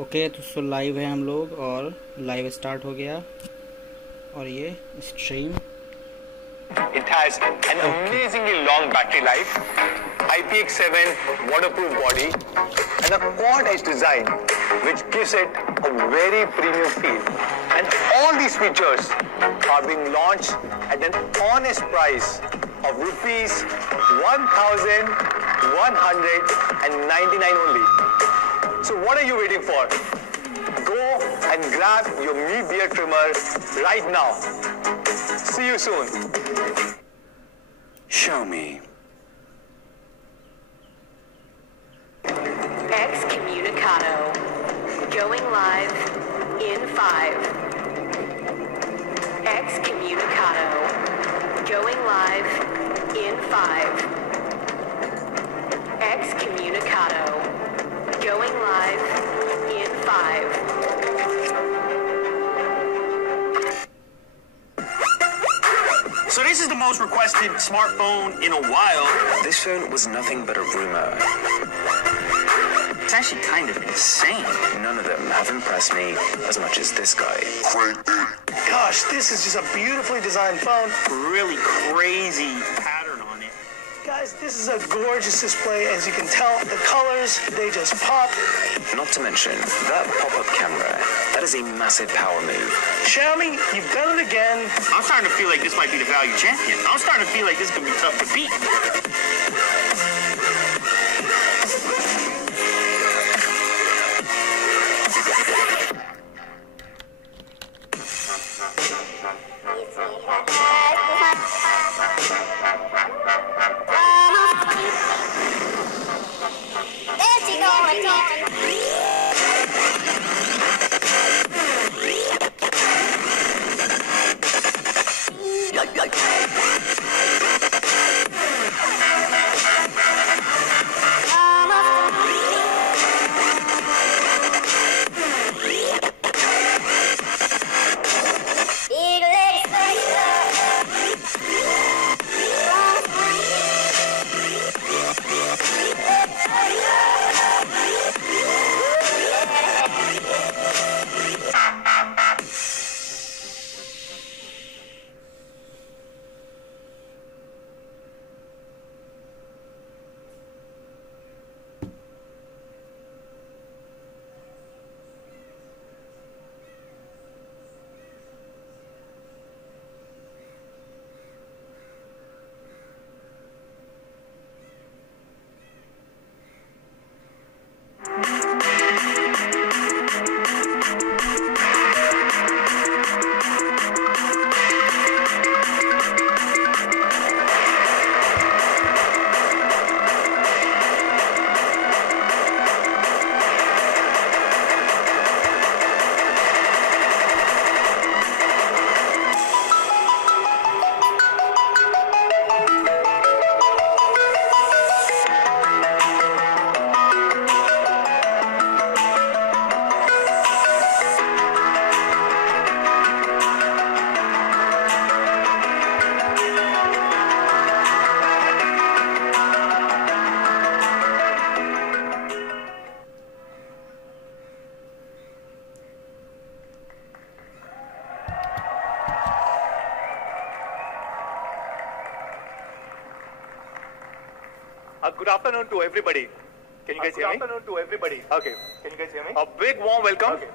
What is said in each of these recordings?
Okay तो live है हम लोग और लाइव स्टार्ट हो गया और ये stream. It has an amazingly long battery life, IPX7 waterproof body, and a quad edge design which gives it a very premium feel. And all these features are being launched at an honest price of rupees 1,199 only. So what are you waiting for? Go and grab your Mi beard trimmer right now. See you soon. Xiaomi. Excommunicado. Going live in 5. Excommunicado. Going live in 5. Excommunicado. Going live in 5. So this is the most requested smartphone in a while. This phone was nothing but a rumor. It's actually kind of insane. None of them have impressed me as much as this guy. Gosh, this is just a beautifully designed phone. Really crazy pattern on it. Guys, this is a gorgeous display. As you can tell, the colors, they just pop. Not to mention, that pop-up camera, that is a massive power move. Xiaomi, you've done it again. I'm starting to feel like this might be the value champion. I'm starting to feel like this is going to be tough to beat. Good afternoon to everybody. Can you guys hear me? Good afternoon to everybody. Okay. Can you guys hear me? A big warm welcome. Okay.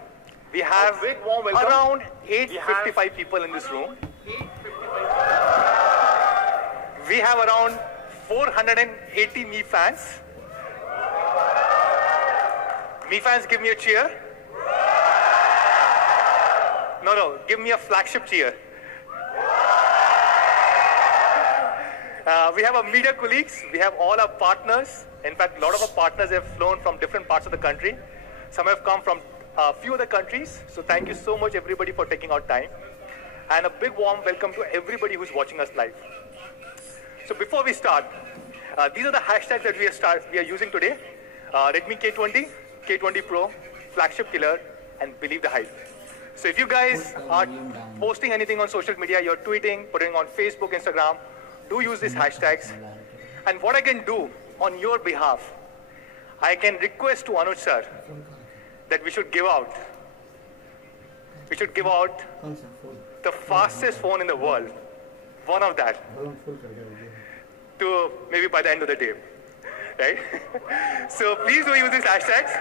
We have around 855 people in this room. We have around 480 Mi fans. Mi fans, give me a cheer. No, give me a flagship cheer. We have our media colleagues, we have all our partners. In fact, a lot of our partners have flown from different parts of the country. Some have come from a few other countries. So thank you so much, everybody, for taking out time. And a big warm welcome to everybody who's watching us live. So before we start, these are the hashtags that we are using today. Redmi K20, K20 Pro, flagship killer, and believe the hype. So if you guys are posting anything on social media, you're tweeting, putting on Facebook, Instagram, do use these hashtags. And what I can do on your behalf, I can request to Anuj sir that we should give out. We should give out the fastest phone in the world. One of that. To maybe by the end of the day. Right? So please do use these hashtags.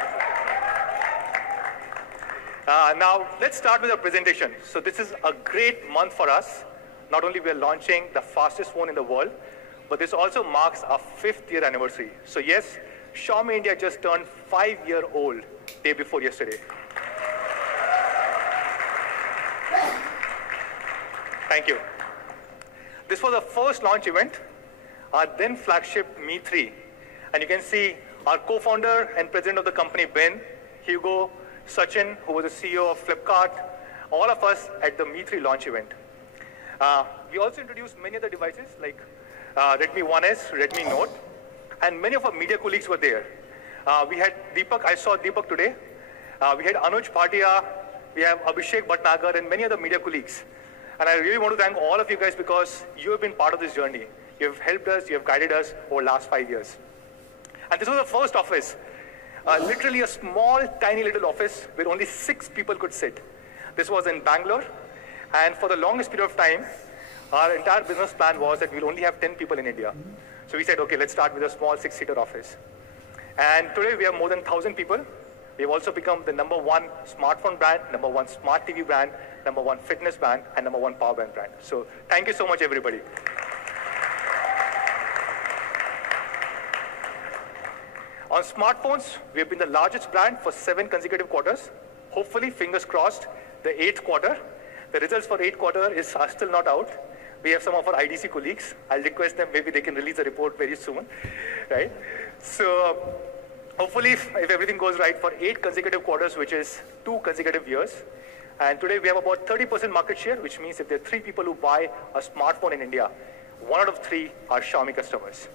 Now, let's start with our presentation. So this is a great month for us. Not only we are launching the fastest phone in the world, but this also marks our 5th year anniversary. So yes, Xiaomi India just turned 5-year-old day before yesterday. Thank you. This was our first launch event, our then flagship Mi 3. And you can see our co-founder and president of the company, Ben, Hugo, Sachin, who was the CEO of Flipkart, all of us at the Mi 3 launch event. We also introduced many other devices like Redmi 1S, Redmi Note, and many of our media colleagues were there. We had Deepak, I saw Deepak today. We had Anuj Bhatia, we have Abhishek Bhatnagar, and many other media colleagues. And I really want to thank all of you guys because you have been part of this journey. You have helped us, you have guided us over the last 5 years. And this was the first office. Literally a small, tiny little office where only 6 people could sit. This was in Bangalore. And for the longest period of time, our entire business plan was that we'll only have 10 people in India. So we said, okay, let's start with a small 6-seater office. And today we have more than 1,000 people. We've also become the #1 smartphone brand, #1 smart TV brand, #1 fitness brand, and #1 power bank brand. So thank you so much, everybody. On smartphones, we have been the largest brand for 7 consecutive quarters. Hopefully, fingers crossed, the 8th quarter. The results for 8th quarter are still not out. We have some of our IDC colleagues. I'll request them, maybe they can release a report very soon, right? So hopefully, if everything goes right for 8 consecutive quarters, which is 2 consecutive years. And today we have about 30% market share, which means if there are 3 people who buy a smartphone in India, 1 out of 3 are Xiaomi customers.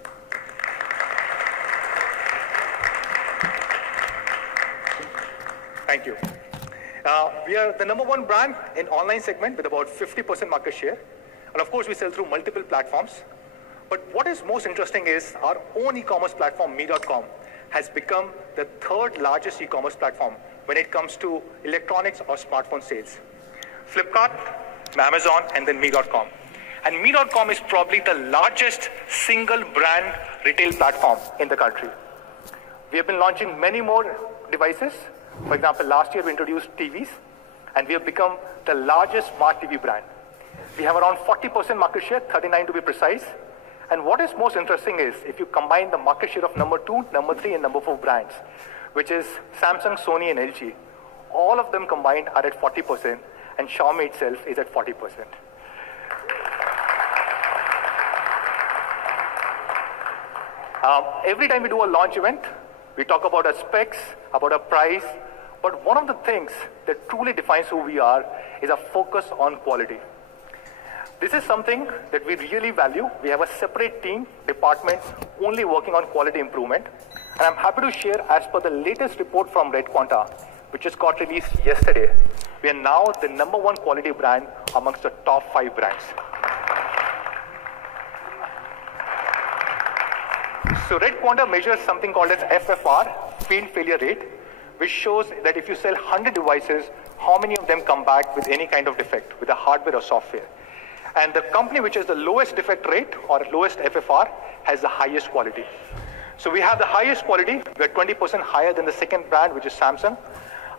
Thank you. We are the #1 brand in online segment with about 50% market share. And of course, we sell through multiple platforms. But what is most interesting is our own e-commerce platform, Mi.com, has become the 3rd largest e-commerce platform when it comes to electronics or smartphone sales. Flipkart, Amazon, and then Mi.com. And Mi.com is probably the largest single brand retail platform in the country. We have been launching many more devices. For example, last year we introduced TVs, and we have become the largest smart TV brand. We have around 40% market share, 39 to be precise. And what is most interesting is if you combine the market share of #2, #3, and #4 brands, which is Samsung, Sony, and LG, all of them combined are at 40%, and Xiaomi itself is at 40%. Every time we do a launch event, we talk about our specs, about our price, but one of the things that truly defines who we are is a focus on quality. This is something that we really value. We have a separate team, department, only working on quality improvement. And I'm happy to share, as per the latest report from Red Quanta, which just got released yesterday, we are now the #1 quality brand amongst the top 5 brands. So Red Quanta measures something called as FFR, field failure rate, which shows that if you sell 100 devices, how many of them come back with any kind of defect, with the hardware or software. And the company which has the lowest defect rate or lowest FFR has the highest quality. So we have the highest quality. We are 20% higher than the second brand, which is Samsung,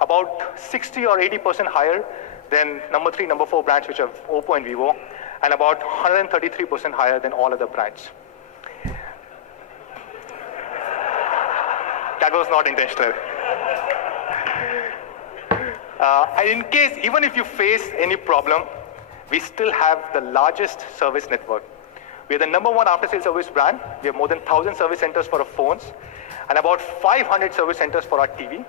about 60 or 80% higher than #3, #4 brands, which are Oppo and Vivo, and about 133% higher than all other brands. That was not intentional. And in case, even if you face any problem, we still have the largest service network. We are the #1 after-sales service brand. We have more than 1,000 service centers for our phones and about 500 service centers for our TV.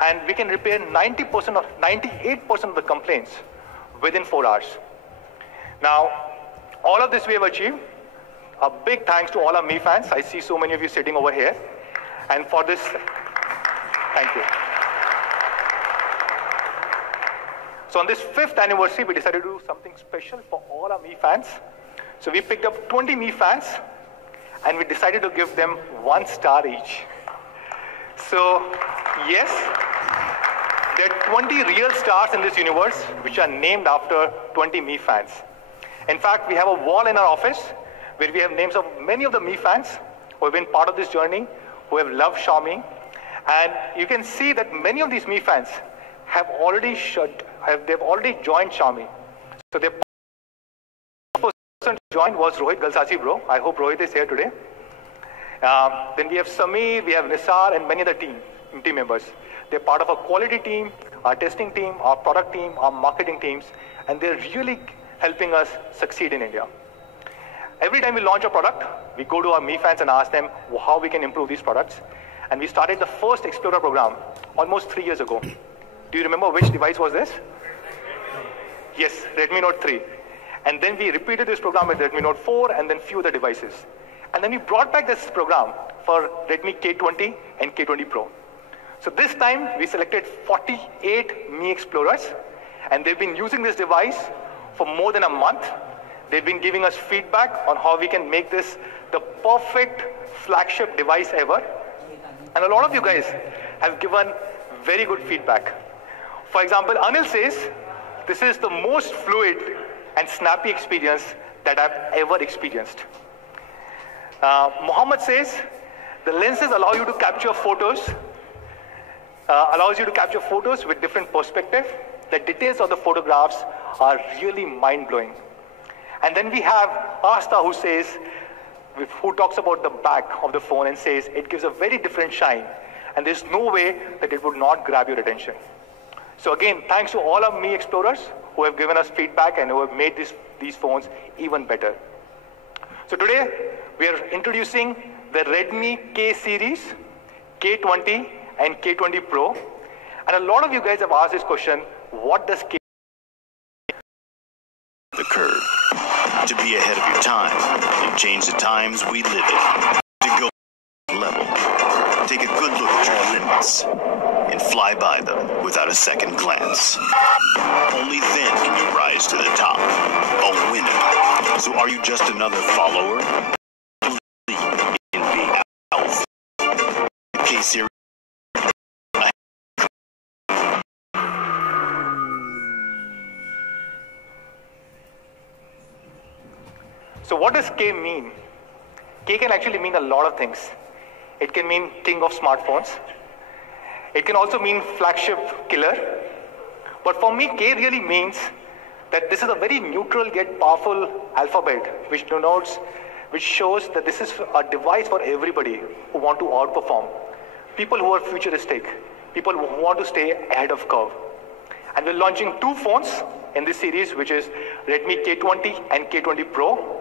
And we can repair 90% or 98% of the complaints within 4 hours. Now, all of this we have achieved. A big thanks to all our Mi fans. I see so many of you sitting over here. And for this, thank you. So on this 5th anniversary, we decided to do something special for all our Mi fans. So we picked up 20 Mi fans, and we decided to give them 1 star each. So, yes, There are 20 real stars in this universe which are named after 20 Mi fans. In fact, we have a wall in our office where we have names of many of the Mi fans who have been part of this journey, who have loved Xiaomi. And you can see that many of these Mi fans have already joined Xiaomi. So the first person to join was Rohit Galsasi bro. I hope Rohit is here today. Then we have Sameer, we have Nisar, and many other team members. They're part of our quality team, our testing team, our product team, our marketing teams, and they're really helping us succeed in India. Every time we launch a product, we go to our Mi fans and ask them how we can improve these products. And we started the first Explorer program almost 3 years ago. Do you remember which device was this? Yes, Redmi Note 3. And then we repeated this program with Redmi Note 4 and then few other devices. And then we brought back this program for Redmi K20 and K20 Pro. So this time we selected 48 Mi Explorers, and they've been using this device for more than a month. They've been giving us feedback on how we can make this the perfect flagship device ever. And a lot of you guys have given very good feedback. For example, Anil says, this is the most fluid and snappy experience that I've ever experienced. Mohammed says, the lenses allow you to capture photos, with different perspective. The details of the photographs are really mind-blowing. And then we have Asta who talks about the back of the phone and says it gives a very different shine, and there's no way that it would not grab your attention. So again, thanks to all our Mi Explorers who have given us feedback and who have made these phones even better. So today, we are introducing the Redmi K-series, K20 and K20 Pro. And a lot of you guys have asked this question, what does K... The curve. To be ahead of your time and change the times we live in. To go level. Take a good look at your limits and fly by them without a second glance. Only then can you rise to the top, a winner. So are you just another follower? In the Alpha K-series. So what does K mean? K can actually mean a lot of things. It can mean king of smartphones. It can also mean flagship killer. But for me, K really means that this is a very neutral yet powerful alphabet, which shows that this is a device for everybody who want to outperform. People who are futuristic, people who want to stay ahead of curve. And we're launching 2 phones in this series, which is Redmi K20 and K20 Pro.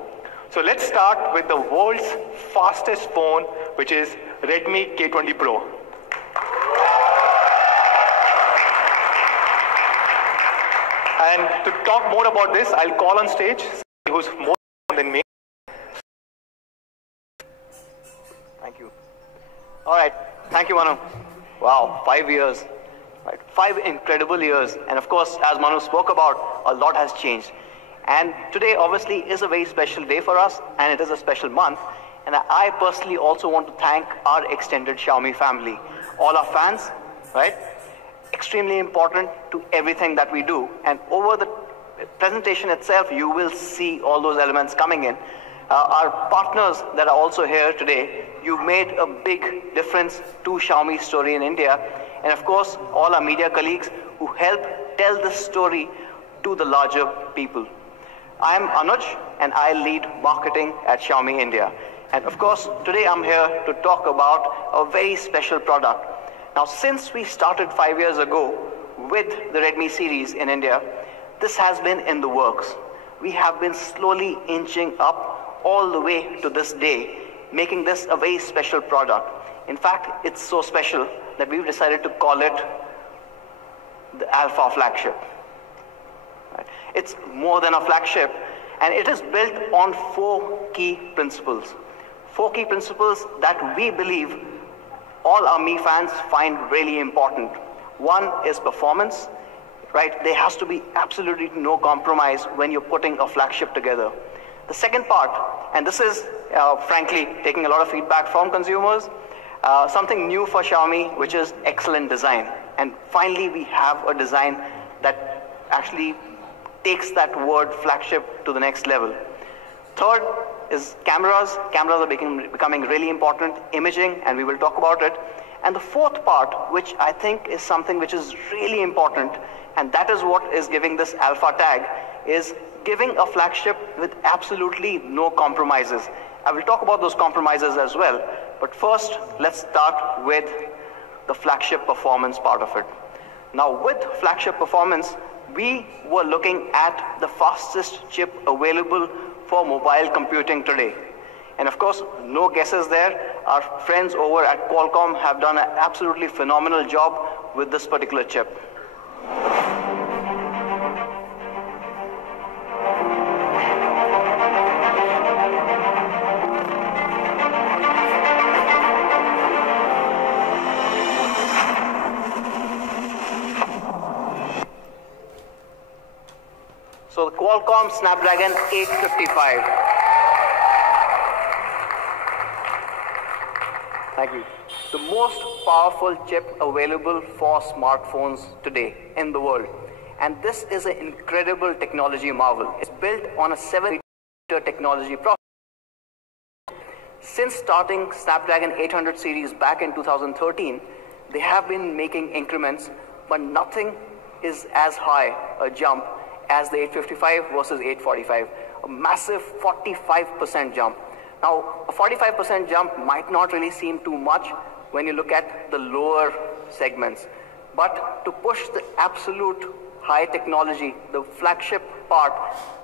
So let's start with the world's fastest phone, which is Redmi K20 Pro. And to talk more about this, I'll call on stage somebody who's more than me. Thank you. All right. Thank you, Manu. Wow, 5 years. Right. 5 incredible years. And of course, as Manu spoke about, a lot has changed. And today, obviously, is a very special day for us, and it is a special month. And I personally also want to thank our extended Xiaomi family, all our fans, right? Extremely important to everything that we do. And over the presentation itself, you will see all those elements coming in. Our partners that are also here today, you've made a big difference to Xiaomi's story in India. And of course, all our media colleagues who help tell the story to the larger people. I am Anuj, and I lead marketing at Xiaomi India. And of course, today I'm here to talk about a very special product. Now, since we started 5 years ago with the Redmi series in India, this has been in the works. We have been slowly inching up all the way to this day, making this a very special product. In fact, it's so special that we've decided to call it the Alpha flagship. It's more than a flagship, and it is built on 4 key principles. 4 key principles that we believe all our Mi fans find really important. One is performance, right? There has to be absolutely no compromise when you're putting a flagship together. The second part, and this is frankly taking a lot of feedback from consumers, Something new for Xiaomi, which is excellent design. And finally, we have a design that actually takes that word flagship to the next level. Third is cameras. Cameras are becoming really important. Imaging, and we will talk about it. And the fourth part, which I think is something which is really important, and that is what is giving this alpha tag, is giving a flagship with absolutely no compromises. I will talk about those compromises as well, but first let's start with the flagship performance part of it. Now with flagship performance, we were looking at the fastest chip available for mobile computing today. And of course, no guesses there. Our friends over at Qualcomm have done an absolutely phenomenal job with this particular chip. So the Qualcomm Snapdragon 855. Thank you. The most powerful chip available for smartphones today in the world. And this is an incredible technology marvel. It's built on a 7-nanometer technology process. Since starting Snapdragon 800 series back in 2013, they have been making increments, but nothing is as high a jump as the 855 versus 845. A massive 45% jump. Now, a 45% jump might not really seem too much when you look at the lower segments. But to push the absolute high technology, the flagship part,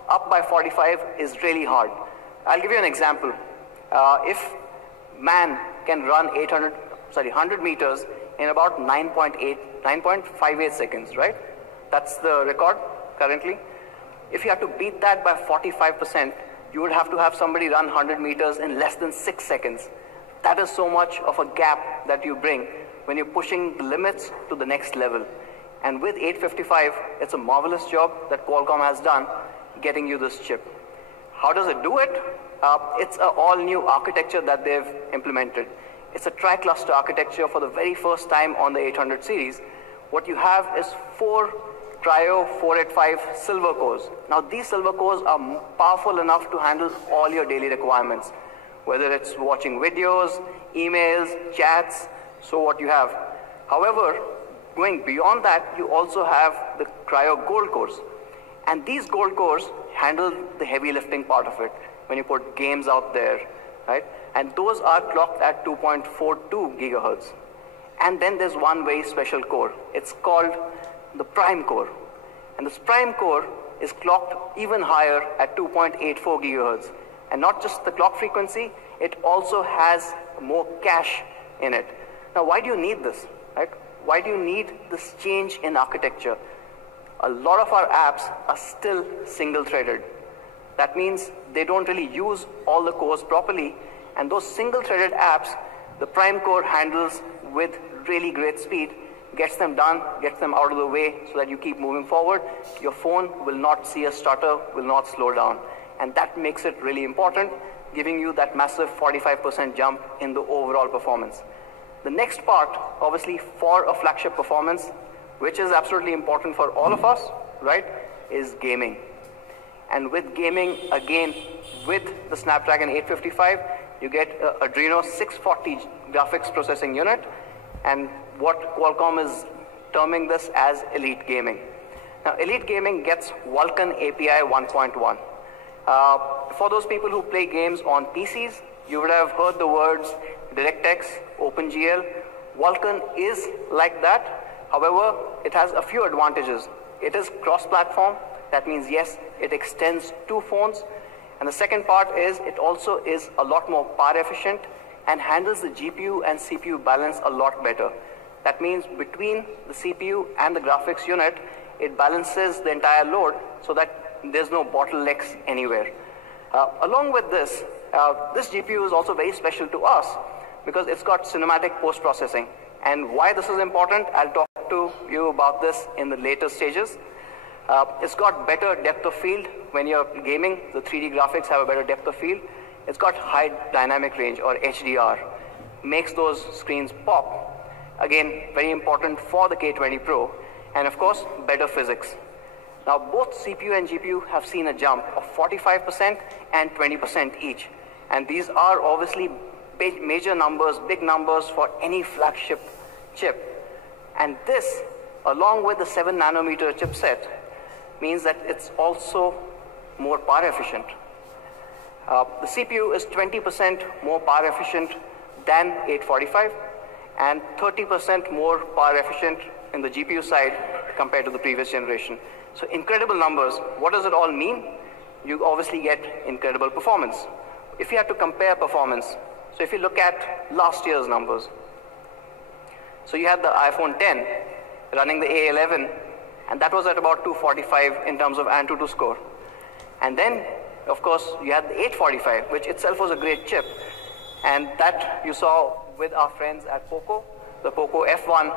up by 45 is really hard. I'll give you an example. If man can run 100 meters in about 9.58 seconds, right? That's the record currently. If you have to beat that by 45%, you would have to have somebody run 100 meters in less than 6 seconds. That is so much of a gap that you bring when you're pushing the limits to the next level. And with 855, it's a marvelous job that Qualcomm has done getting you this chip. How does it do it? It's an all-new architecture that they've implemented. It's a tri-cluster architecture for the very first time on the 800 series. What you have is 4 Trio 485 silver cores. Now these silver cores are powerful enough to handle all your daily requirements, whether it's watching videos, emails, chats, so what you have. However, going beyond that, you also have the Cryo gold cores. And these gold cores handle the heavy lifting part of it when you put games out there, right? And those are clocked at 2.42 gigahertz. And then there's one very special core. It's called the prime core. And this prime core is clocked even higher at 2.84 gigahertz. And not just the clock frequency, it also has more cache in it. Now, why do you need this, right? Why do you need this change in architecture? A lot of our apps are still single-threaded. That means they don't really use all the cores properly, and those single-threaded apps, the prime core handles with really great speed, gets them done, gets them out of the way so that you keep moving forward. Your phone will not see a stutter, will not slow down. And that makes it really important, giving you that massive 45% jump in the overall performance. The next part, obviously, for a flagship performance, which is absolutely important for all of us, right, is gaming. And with gaming, again, with the Snapdragon 855, you get Adreno 640 graphics processing unit, and what Qualcomm is terming this as elite gaming. Now, elite gaming gets Vulkan API 1.1. For those people who play games on PCs, you would have heard the words DirectX, OpenGL. Vulkan is like that. However, it has a few advantages. It is cross-platform. That means, yes, it extends to phones. And the second part is it also is a lot more power efficient and handles the GPU and CPU balance a lot better. That means between the CPU and the graphics unit, it balances the entire load so that there's no bottlenecks anywhere. Along with this, this GPU is also very special to us because it's got cinematic post-processing. And why this is important, I'll talk to you about this in the later stages. It's got better depth of field. When you're gaming, the 3D graphics have a better depth of field. It's got high dynamic range, or HDR. makes those screens pop. Again, very important for the K20 Pro. And of course, better physics. Now, both CPU and GPU have seen a jump of 45% and 20% each. And these are obviously major numbers, big numbers for any flagship chip. And this, along with the 7 nanometer chipset, means that it's also more power efficient. The CPU is 20% more power efficient than 845 and 30% more power efficient in the GPU side compared to the previous generation. So incredible numbers. What does it all mean? You obviously get incredible performance. If you have to compare performance, so if you look at last year's numbers, so you had the iPhone 10 running the A11, and that was at about 245 in terms of Antutu score. And then, of course, you had the 845, which itself was a great chip. And that you saw with our friends at Poco, the Poco F1,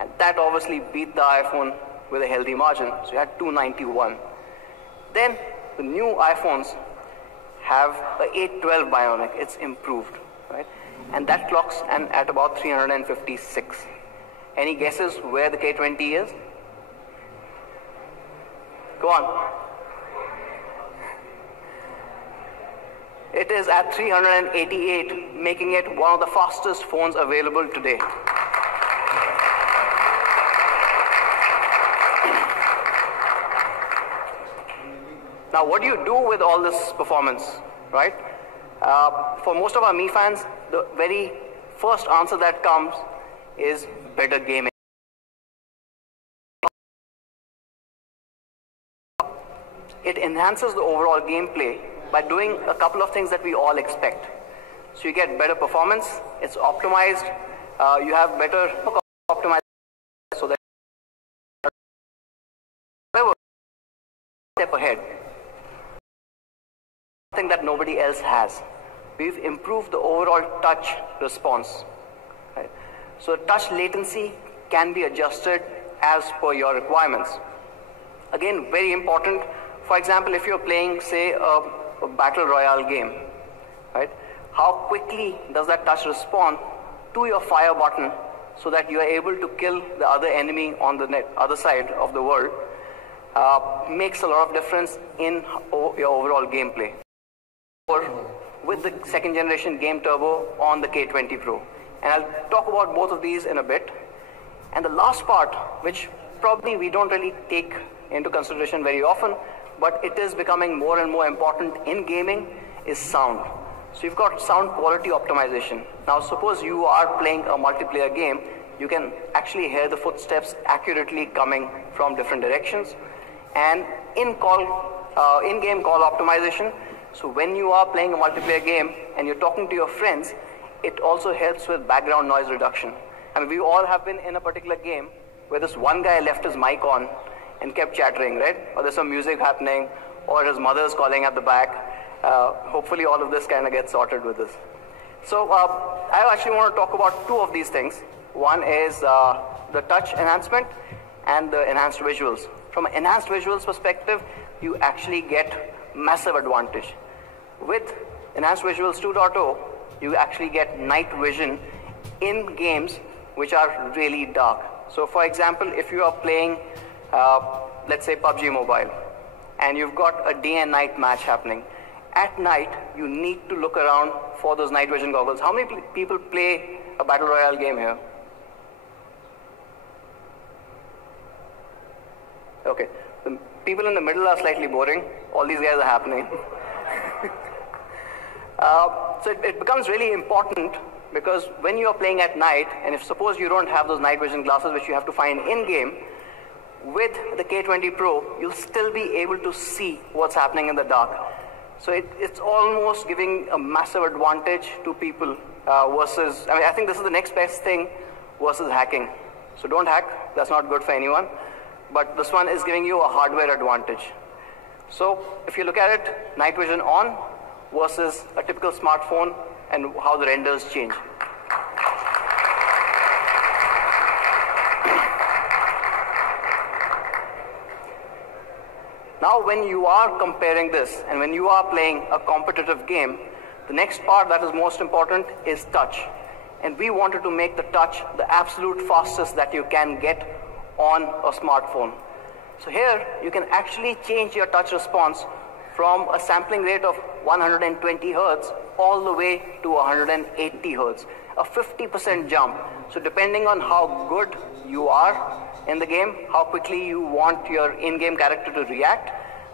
and that obviously beat the iPhone with a healthy margin. So you had 291. Then the new iPhones have the 812 Bionic. It's improved, right? And that clocks at about 356. Any guesses where the K20 is? Go on. It is at 388, making it one of the fastest phones available today. Now, what do you do with all this performance, right? For most of our Mi fans, the very first answer that comes is better gaming. It enhances the overall gameplay by doing a couple of things that we all expect. So you get better performance, it's optimized, you have better optimized so that step ahead. Something that nobody else has. We've improved the overall touch response. Right? So touch latency can be adjusted as per your requirements. Again, very important. For example, if you're playing, say, a battle royale game, right? How quickly does that touch respond to your fire button so that you are able to kill the other enemy on the other side of the world makes a lot of difference in your overall gameplay. With the second generation Game Turbo on the K20 Pro. And I'll talk about both of these in a bit. And the last part, which probably we don't really take into consideration very often, but it is becoming more and more important in gaming, is sound. So you've got sound quality optimization. Now suppose you are playing a multiplayer game, you can actually hear the footsteps accurately coming from different directions. And in-game call optimization, so when you are playing a multiplayer game and you're talking to your friends, it also helps with background noise reduction. I mean, we all have been in a particular game where this one guy left his mic on and kept chattering, right? Or there's some music happening, or his mother's calling at the back. Hopefully all of this kind of gets sorted with this. So I actually want to talk about two of these things. One is the touch enhancement and the enhanced visuals. From an enhanced visuals perspective, you actually get massive advantage. With enhanced visuals 2.0, you actually get night vision in games which are really dark. So for example, if you are playing let's say PUBG Mobile, and you've got a day and night match happening. At night, you need to look around for those night vision goggles. How many people play a Battle Royale game here? Okay, the people in the middle are slightly boring. All these guys are happening. So it becomes really important because when you are playing at night, and if suppose you don't have those night vision glasses which you have to find in-game, with the K20 Pro, you'll still be able to see what's happening in the dark. So it's almost giving a massive advantage to people versus, I mean, I think this is the next best thing versus hacking. So don't hack, that's not good for anyone. But this one is giving you a hardware advantage. So if you look at it, night vision on versus a typical smartphone and how the renders change. Now when you are comparing this and when you are playing a competitive game, the next part that is most important is touch. and we wanted to make the touch the absolute fastest that you can get on a smartphone. So here you can actually change your touch response from a sampling rate of 120 Hertz all the way to 180 Hertz, a 50% jump. So depending on how good you are in the game, how quickly you want your in-game character to react,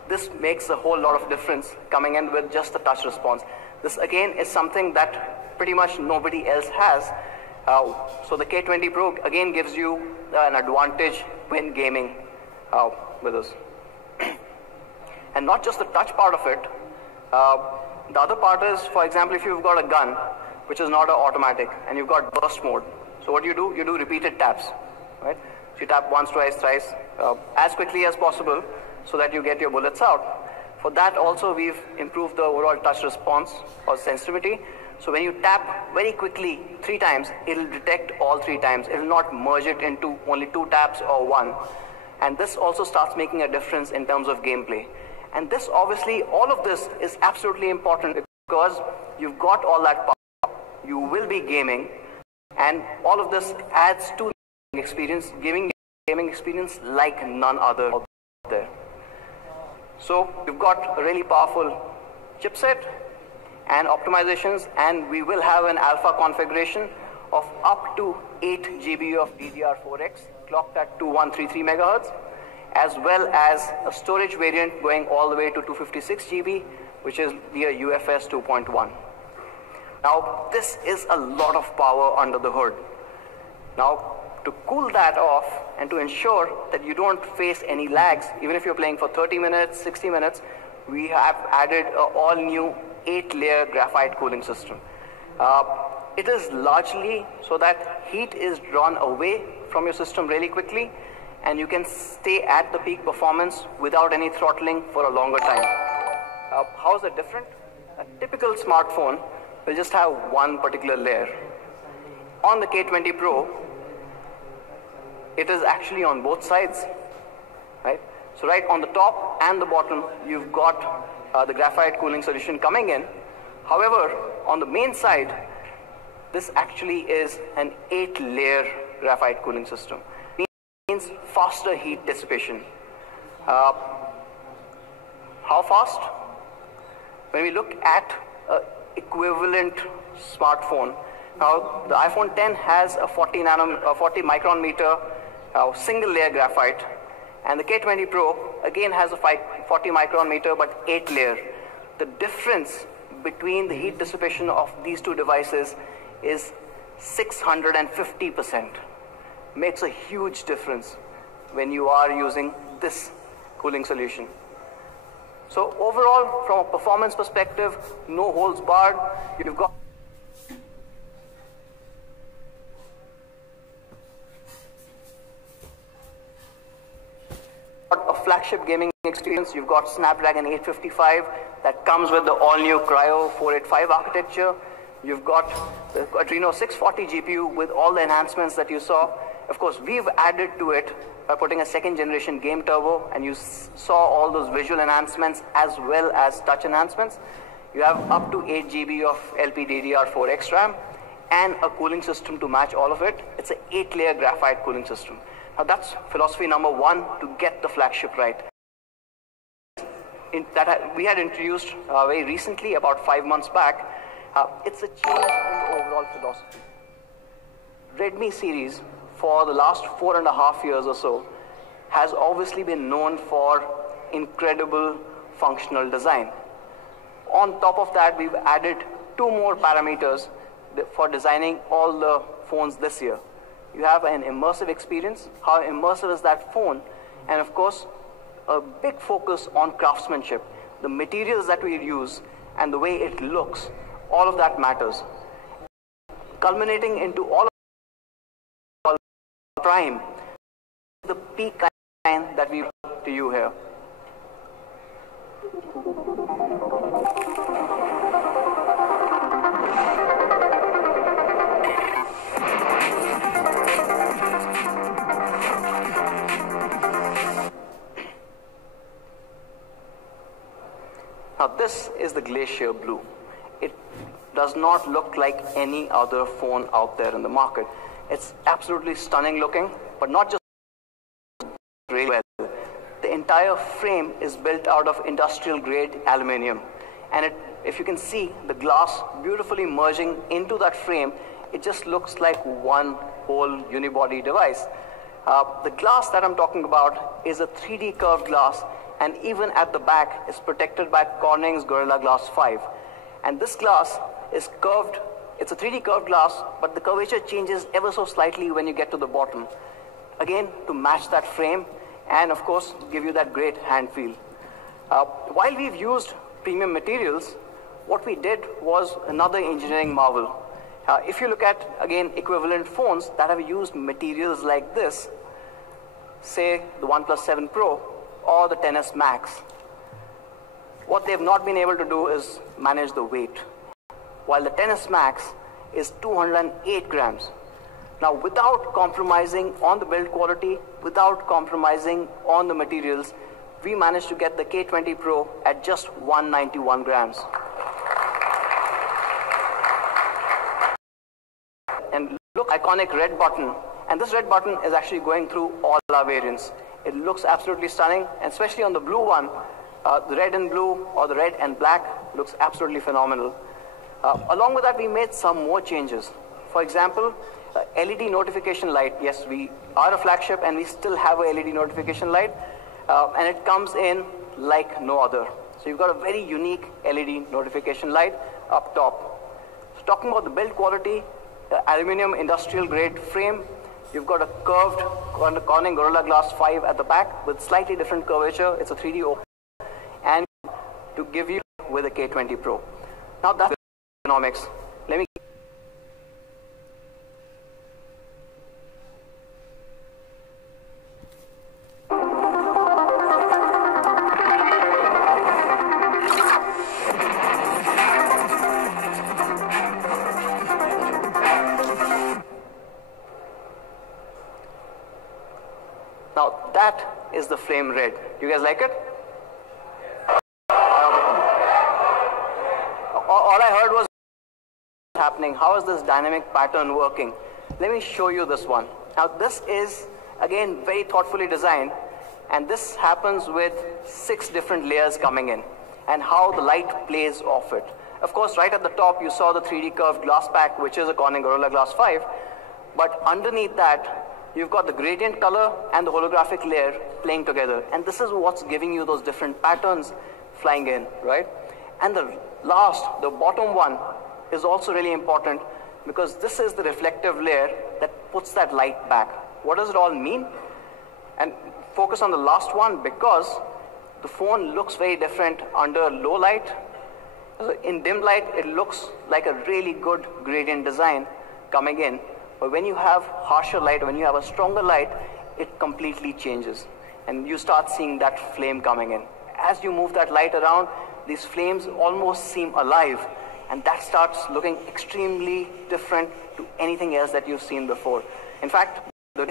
this makes a whole lot of difference coming in with just the touch response. This again is something that pretty much nobody else has. So the K20 Pro again gives you an advantage when gaming with us. And not just the touch part of it, the other part is, for example, if you've got a gun which is not an automatic and you've got burst mode, so what you do repeated taps, right? So you tap once, twice, thrice, as quickly as possible so that you get your bullets out. For that also we've improved the overall touch response or sensitivity. So when you tap very quickly 3 times, it'll detect all 3 times. It will not merge it into only 2 taps or 1. And this also starts making a difference in terms of gameplay. And this obviously, all of this is absolutely important because you've got all that power. You will be gaming, and all of this adds to the experience, gaming experience like none other out there. So you've got a really powerful chipset and optimizations, and we will have an alpha configuration of up to 8 GB of DDR4X clocked at 2133 MHz, as well as a storage variant going all the way to 256 GB, which is via UFS 2.1. Now, this is a lot of power under the hood. Now, to cool that off and to ensure that you don't face any lags, even if you're playing for 30 minutes, 60 minutes, we have added an all-new 8-layer graphite cooling system. It is largely so that heat is drawn away from your system really quickly, and you can stay at the peak performance without any throttling for a longer time. How is it different? A typical smartphone will just have one particular layer. On the K20 Pro, it is actually on both sides, right? So right on the top and the bottom, you've got the graphite cooling solution coming in. However, on the main side, this actually is an 8-layer graphite cooling system. It means faster heat dissipation. How fast? When we look at an equivalent smartphone, now the iPhone 10 has a 40 micron meter single layer graphite, and the K20 Pro again has a 40 micron meter but 8 layer. The difference between the heat dissipation of these two devices is 650%. Makes a huge difference when you are using this cooling solution. So overall, from a performance perspective, no holds barred. You've got a flagship gaming experience. You've got Snapdragon 855 that comes with the all-new Cryo 485 architecture. You've got the Adreno 640 GPU with all the enhancements that you saw. Of course, we've added to it by putting a second-generation game turbo, and you saw all those visual enhancements as well as touch enhancements. You have up to 8 GB of LPDDR4X RAM and a cooling system to match all of it. It's an 8-layer graphite cooling system. Now that's philosophy number 1 to get the flagship right. We had introduced very recently, about 5 months back. It's a change in the overall philosophy. Redmi series, for the last 4.5 years or so, has obviously been known for incredible functional design. On top of that, we've added 2 more parameters for designing all the phones this year. You have an immersive experience. How immersive is that phone? And of course, a big focus on craftsmanship. The materials that we use and the way it looks, all of that matters. Culminating into all of prime, the peak kind that we bring to you here. Now this is the glacier blue. does not look like any other phone out there in the market. It's absolutely stunning looking, but not just really well. The entire frame is built out of industrial grade aluminium, and if you can see the glass beautifully merging into that frame, it just looks like one whole unibody device. The glass that I'm talking about is a 3D curved glass, and even at the back is protected by Corning's Gorilla Glass 5. And this glass is curved. It's a 3D curved glass, but the curvature changes ever so slightly when you get to the bottom. Again, to match that frame and of course give you that great hand feel. While we've used premium materials, what we did was another engineering marvel. If you look at, again, equivalent phones that have used materials like this, say the OnePlus 7 Pro or the XS Max, what they've not been able to do is manage the weight. While the XS Max is 208 grams. Now, without compromising on the build quality, without compromising on the materials, we managed to get the K20 Pro at just 191 grams. And look, iconic red button. And this red button is actually going through all our variants. It looks absolutely stunning, and especially on the blue one, the red and blue or the red and black looks absolutely phenomenal. Along with that, we made some more changes. For example, LED notification light. Yes, we are a flagship and we still have a LED notification light, and it comes in like no other. So you've got a very unique LED notification light up top. So talking about the build quality, aluminum industrial grade frame, you've got a curved Corning Gorilla Glass 5 at the back with slightly different curvature. It's a 3D open, and to give you with a K20 Pro. Now that's economics. Let me. Now that is the flame red. You guys like it? All I heard was happening. How is this dynamic pattern working? Let me show you this one. Now this is again very thoughtfully designed, and this happens with 6 different layers coming in, and how the light plays off it. Of course, right at the top you saw the 3D curved glass pack, which is a Corning Gorilla Glass 5, but underneath that you've got the gradient color and the holographic layer playing together, and this is what's giving you those different patterns flying in, right? And the bottom one is also really important, because this is the reflective layer that puts that light back. What does it all mean? And focus on the last one, because the phone looks very different under low light. In dim light, it looks like a really good gradient design coming in. But when you have harsher light, when you have a stronger light, it completely changes. And you start seeing that flame coming in. As you move that light around, these flames almost seem alive. And that starts looking extremely different to anything else that you've seen before. In fact, the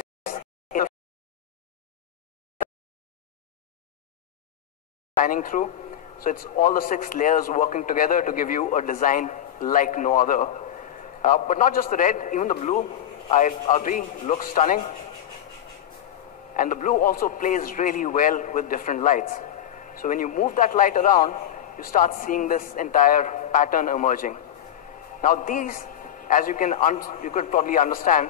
shining through. So it's all the 6 layers working together to give you a design like no other. But not just the red, even the blue, I agree, looks stunning. And the blue also plays really well with different lights. So when you move that light around, you start seeing this entire pattern emerging. Now these, as you could probably understand,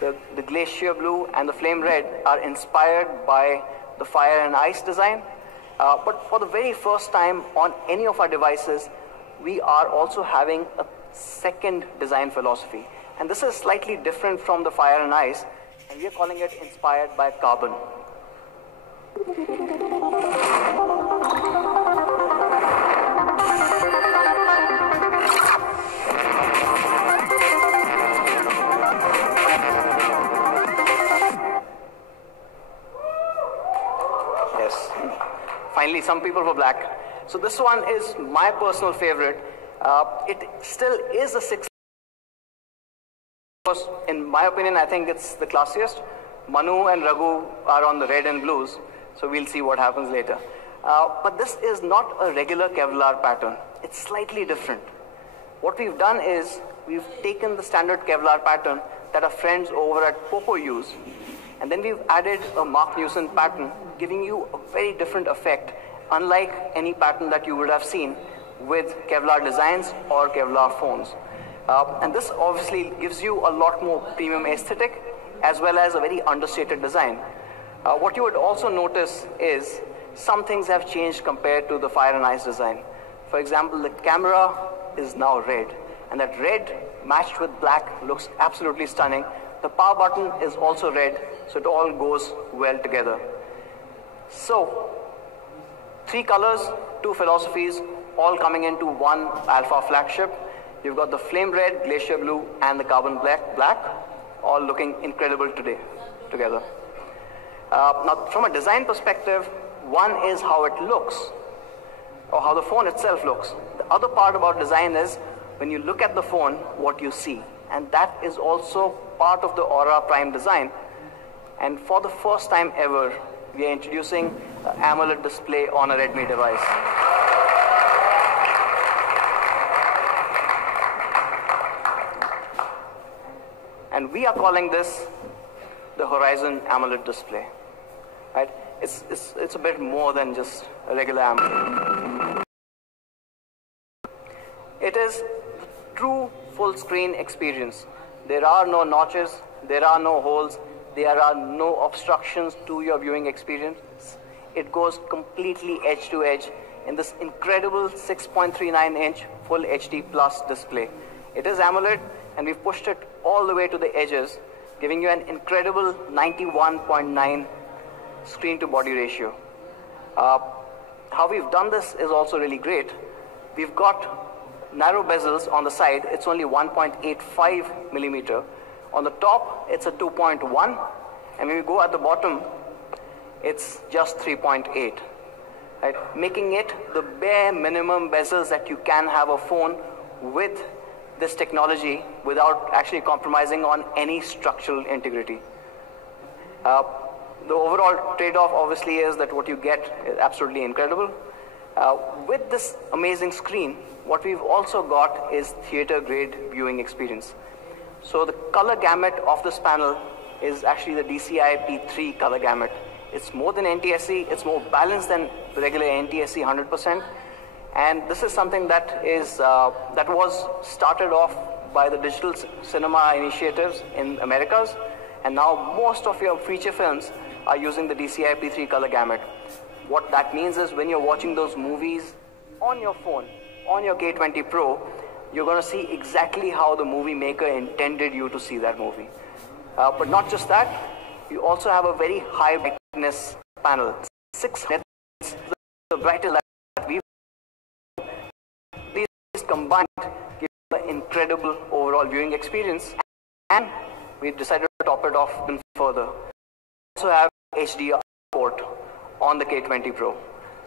the glacier blue and the flame red are inspired by the fire and ice design. But for the very first time on any of our devices, we are also having a second design philosophy. And this is slightly different from the fire and ice, and we are calling it inspired by carbon. Yes. Finally, some people were black. So this one is my personal favorite. It still is a 6. In my opinion, I think it's the classiest. Manu and Raghu are on the red and blues, so we'll see what happens later. But this is not a regular Kevlar pattern. It's slightly different. What we've done is we've taken the standard Kevlar pattern that our friends over at Poco use, and then we've added a Mark Newson pattern, giving you a very different effect, unlike any pattern that you would have seen with Kevlar designs or Kevlar phones. And this obviously gives you a lot more premium aesthetic as well as a very understated design. What you would also notice is some things have changed compared to the Fire and Ice design. For example, the camera is now red, and that red matched with black looks absolutely stunning. The power button is also red, so it all goes well together. So, 3 colors, 2 philosophies, all coming into one alpha flagship. You've got the flame red, glacier blue, and the carbon black, all looking incredible together. Now, from a design perspective, one is how it looks, or how the phone itself looks. The other part about design is when you look at the phone, what you see. And that is also part of the Aura Prime design. And for the first time ever, we are introducing an AMOLED display on a Redmi device. And we are calling this the Horizon AMOLED display. Right? It's a bit more than just a regular AMOLED. It is the true full screen experience. There are no notches, there are no holes, there are no obstructions to your viewing experience. It goes completely edge to edge in this incredible 6.39-inch Full HD Plus display. It is AMOLED, and we've pushed it all the way to the edges, giving you an incredible 91.9 screen to body ratio. How we've done this is also really great. We've got narrow bezels on the side. It's only 1.85 millimeter. On the top, it's a 2.1, and when we go at the bottom, it's just 3.8, right? Making it the bare minimum bezels that you can have a phone with this technology without actually compromising on any structural integrity. The overall trade-off obviously is that what you get is absolutely incredible. With this amazing screen, what we've also got is theater-grade viewing experience. So the color gamut of this panel is actually the DCI P3 color gamut. It's more than NTSC, it's more balanced than the regular NTSC 100%. And this is something that is that was started off by the digital cinema initiatives in Americas, and now most of your feature films are using the DCI P3 color gamut. What that means is when you're watching those movies on your phone, on your K20 Pro, you're going to see exactly how the movie maker intended you to see that movie. But not just that, you also have a very high brightness panel. 6 nits, the brightest that we've. These combined give you an incredible overall viewing experience, and we decided to top it off even further. We also have HDR support on the K20 Pro.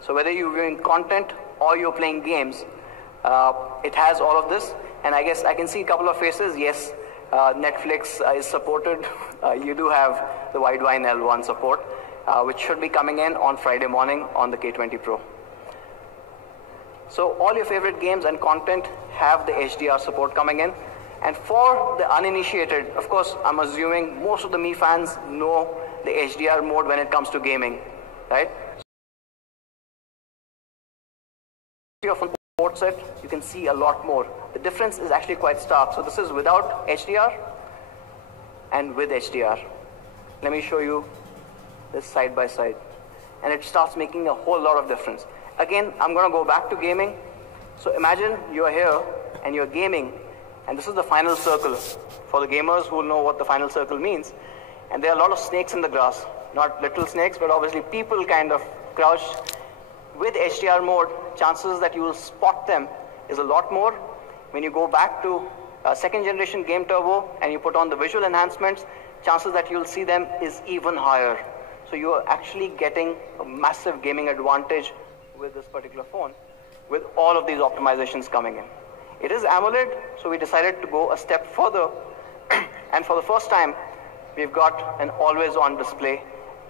So whether you're viewing content or you're playing games, it has all of this. And I guess I can see a couple of faces. Yes, Netflix is supported. You do have the Widevine L1 support, which should be coming in on Friday morning on the K20 Pro. So all your favorite games and content have the HDR support coming in. And for the uninitiated, of course, I'm assuming most of the Mi fans know the HDR mode when it comes to gaming, right? If your phone supports it, you can see a lot more. The difference is actually quite stark. So this is without HDR and with HDR. Let me show you this side by side. And it starts making a whole lot of difference. Again, I'm going to go back to gaming. So imagine you're here and you're gaming, and this is the final circle. For the gamers who know what the final circle means. And there are a lot of snakes in the grass. Not little snakes, but obviously people kind of crouched. With HDR mode, chances that you will spot them is a lot more. When you go back to second generation Game Turbo and you put on the visual enhancements, chances that you'll see them is even higher. So you are actually getting a massive gaming advantage with this particular phone, with all of these optimizations coming in. It is AMOLED, so we decided to go a step further. And for the first time, we've got an always-on display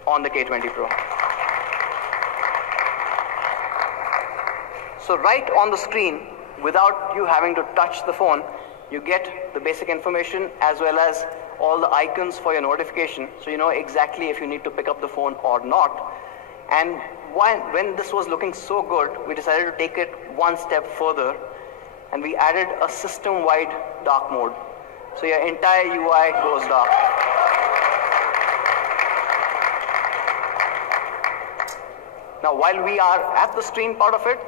on the K20 Pro. So right on the screen, without you having to touch the phone. You get the basic information as well as all the icons for your notification, so you know exactly if you need to pick up the phone or not. And when this was looking so good, we decided to take it one step further, and we added a system-wide dark mode. So your entire UI goes dark. Now, while we are at the screen part of it,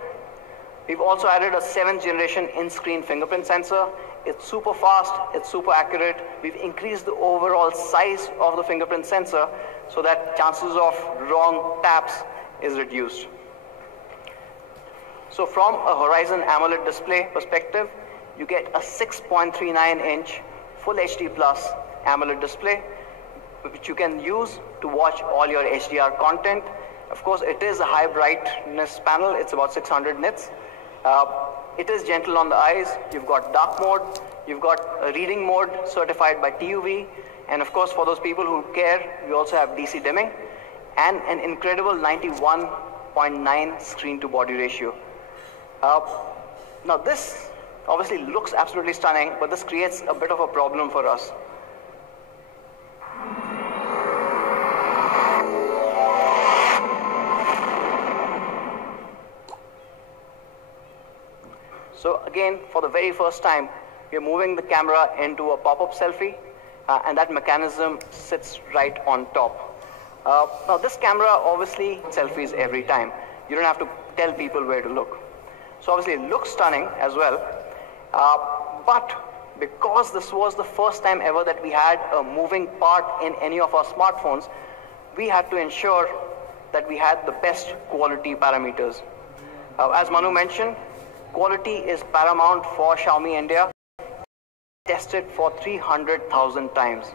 we've also added a 7th generation in-screen fingerprint sensor. It's super fast, it's super accurate. We've increased the overall size of the fingerprint sensor so that chances of wrong taps is reduced. So from a Horizon AMOLED display perspective, you get a 6.39-inch Full HD Plus AMOLED display, which you can use to watch all your HDR content. Of course, it is a high brightness panel. It's about 600 nits. It is gentle on the eyes. You've got dark mode. You've got a reading mode certified by TUV. And of course, for those people who care, we also have DC dimming and an incredible 91.9 screen to body ratio. Now this obviously looks absolutely stunning, but this creates a bit of a problem for us. So again, for the very first time, we are moving the camera into a pop-up selfie, and that mechanism sits right on top. Now this camera obviously selfies every time. You don't have to tell people where to look. So obviously it looks stunning as well, but because this was the first time ever that we had a moving part in any of our smartphones, we had to ensure that we had the best quality parameters. As Manu mentioned, quality is paramount for Xiaomi India. Tested for 300,000 times.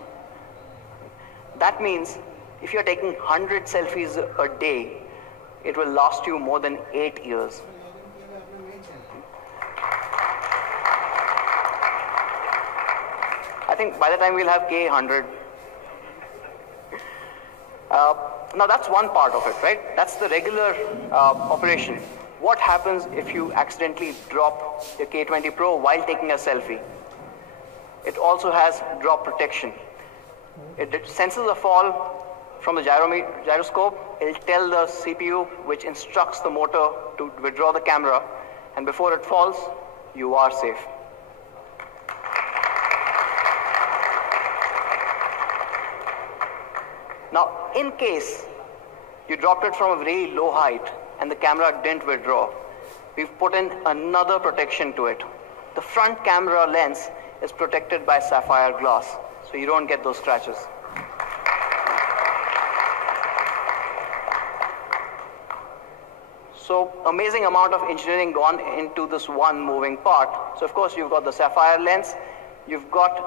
That means if you're taking 100 selfies a day, it will last you more than 8 years. I think by the time we'll have K100. Now that's one part of it, right? That's the regular operation. What happens if you accidentally drop your K20 Pro while taking a selfie? It also has drop protection. It senses a fall from the gyroscope. It'll tell the CPU, which instructs the motor to withdraw the camera, and before it falls, you are safe. Now, in case you dropped it from a very low height and the camera didn't withdraw, we've put in another protection to it. The front camera lens is protected by sapphire glass, so you don't get those scratches. So amazing amount of engineering gone into this one moving part. So of course you've got the sapphire lens, you've got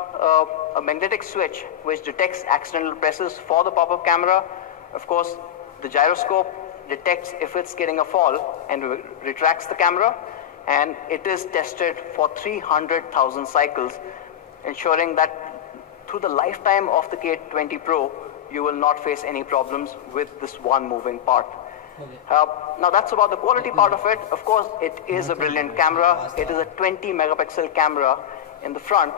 a magnetic switch which detects accidental presses for the pop-up camera. Of course the gyroscope detects if it's getting a fall and retracts the camera, and it is tested for 300,000 cycles, ensuring that through the lifetime of the K20 Pro, you will not face any problems with this one moving part. Now that's about the quality part of it. Of course, it is a brilliant camera. It is a 20 megapixel camera in the front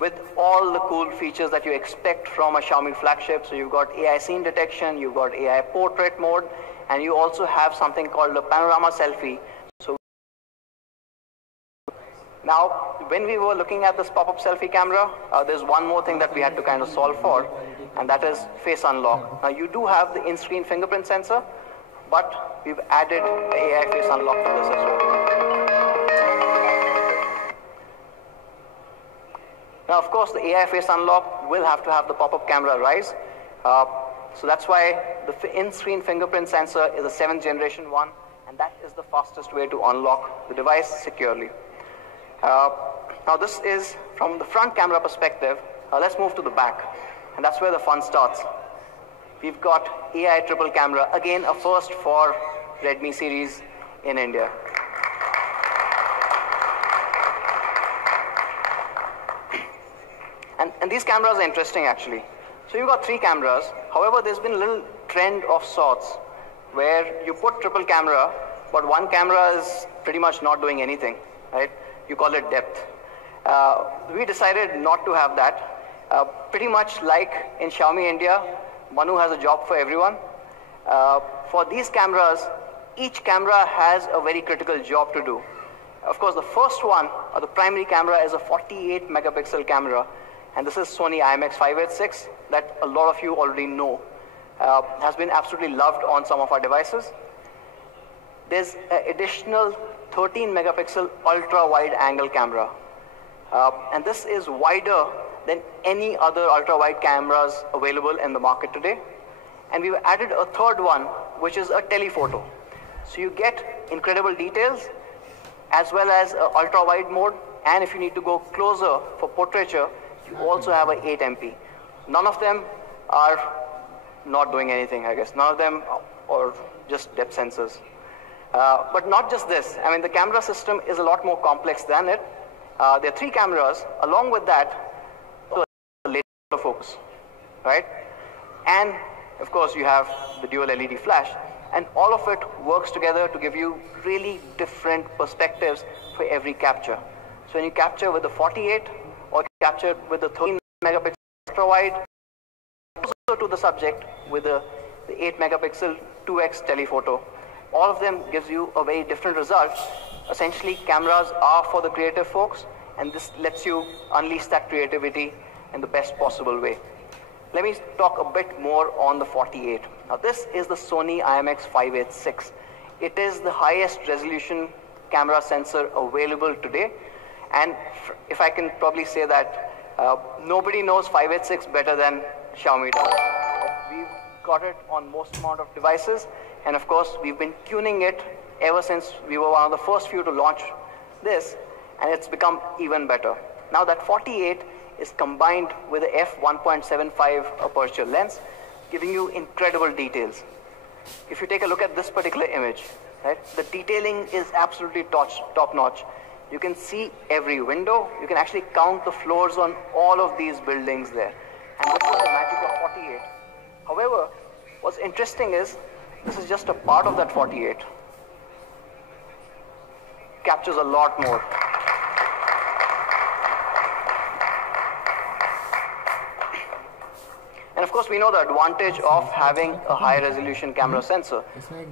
with all the cool features that you expect from a Xiaomi flagship. So you've got AI scene detection, you've got AI portrait mode, and you also have something called a panorama selfie. So now, when we were looking at this pop-up selfie camera, there's one more thing that we had to kind of solve for, and that is face unlock. Now you do have the in-screen fingerprint sensor, but we've added the AI face unlock to this as well. Now, of course, the AI face unlock will have to have the pop-up camera rise. So that's why the in-screen fingerprint sensor is a 7th generation one, and that is the fastest way to unlock the device securely. Now this is from the front camera perspective. Let's move to the back, and that's where the fun starts. We've got AI triple camera, again a first for Redmi series in India. And these cameras are interesting actually. So you've got 3 cameras. However, there's been a little trend of sorts where you put triple camera, but one camera is pretty much not doing anything, right? you call it depth. We decided not to have that. Pretty much like in Xiaomi India, Manu has a job for everyone. For these cameras, each camera has a very critical job to do. Of course, the first one, or the primary camera, is a 48 megapixel camera. And this is Sony IMX586 that a lot of you already know. Has been absolutely loved on some of our devices. There's an additional 13 megapixel ultra wide angle camera. And this is wider than any other ultra wide cameras available in the market today. And we've added a third one, which is a telephoto. So you get incredible details as well as ultra wide mode. And if you need to go closer for portraiture, you also have an 8 MP. None of them are not doing anything, I guess. None of them are just depth sensors. But not just this. I mean, the camera system is a lot more complex than it. There are 3 cameras. Along with that, laser focus, right? And of course, you have the dual LED flash. And all of it works together to give you really different perspectives for every capture. So when you capture with the 48 or capture with the 13 megapixel ultra wide, also to the subject with the 8 megapixel 2x telephoto, all of them gives you a very different result. Essentially, cameras are for the creative folks, and this lets you unleash that creativity in the best possible way. Let me talk a bit more on the 48. Now, this is the Sony IMX586. It is the highest resolution camera sensor available today. And if I can probably say that nobody knows 586 better than Xiaomi does. We've got it on most amount of devices. And of course, we've been tuning it ever since we were one of the first few to launch this. And it's become even better. Now that 48 is combined with the f1.75 aperture lens, giving you incredible details. If you take a look at this particular image, right, the detailing is absolutely top-notch. You can see every window. You can actually count the floors on all of these buildings there. And this is the magic of 48. However, what's interesting is, this is just a part of that 48. Captures a lot more. And of course, we know the advantage of having a high resolution camera sensor.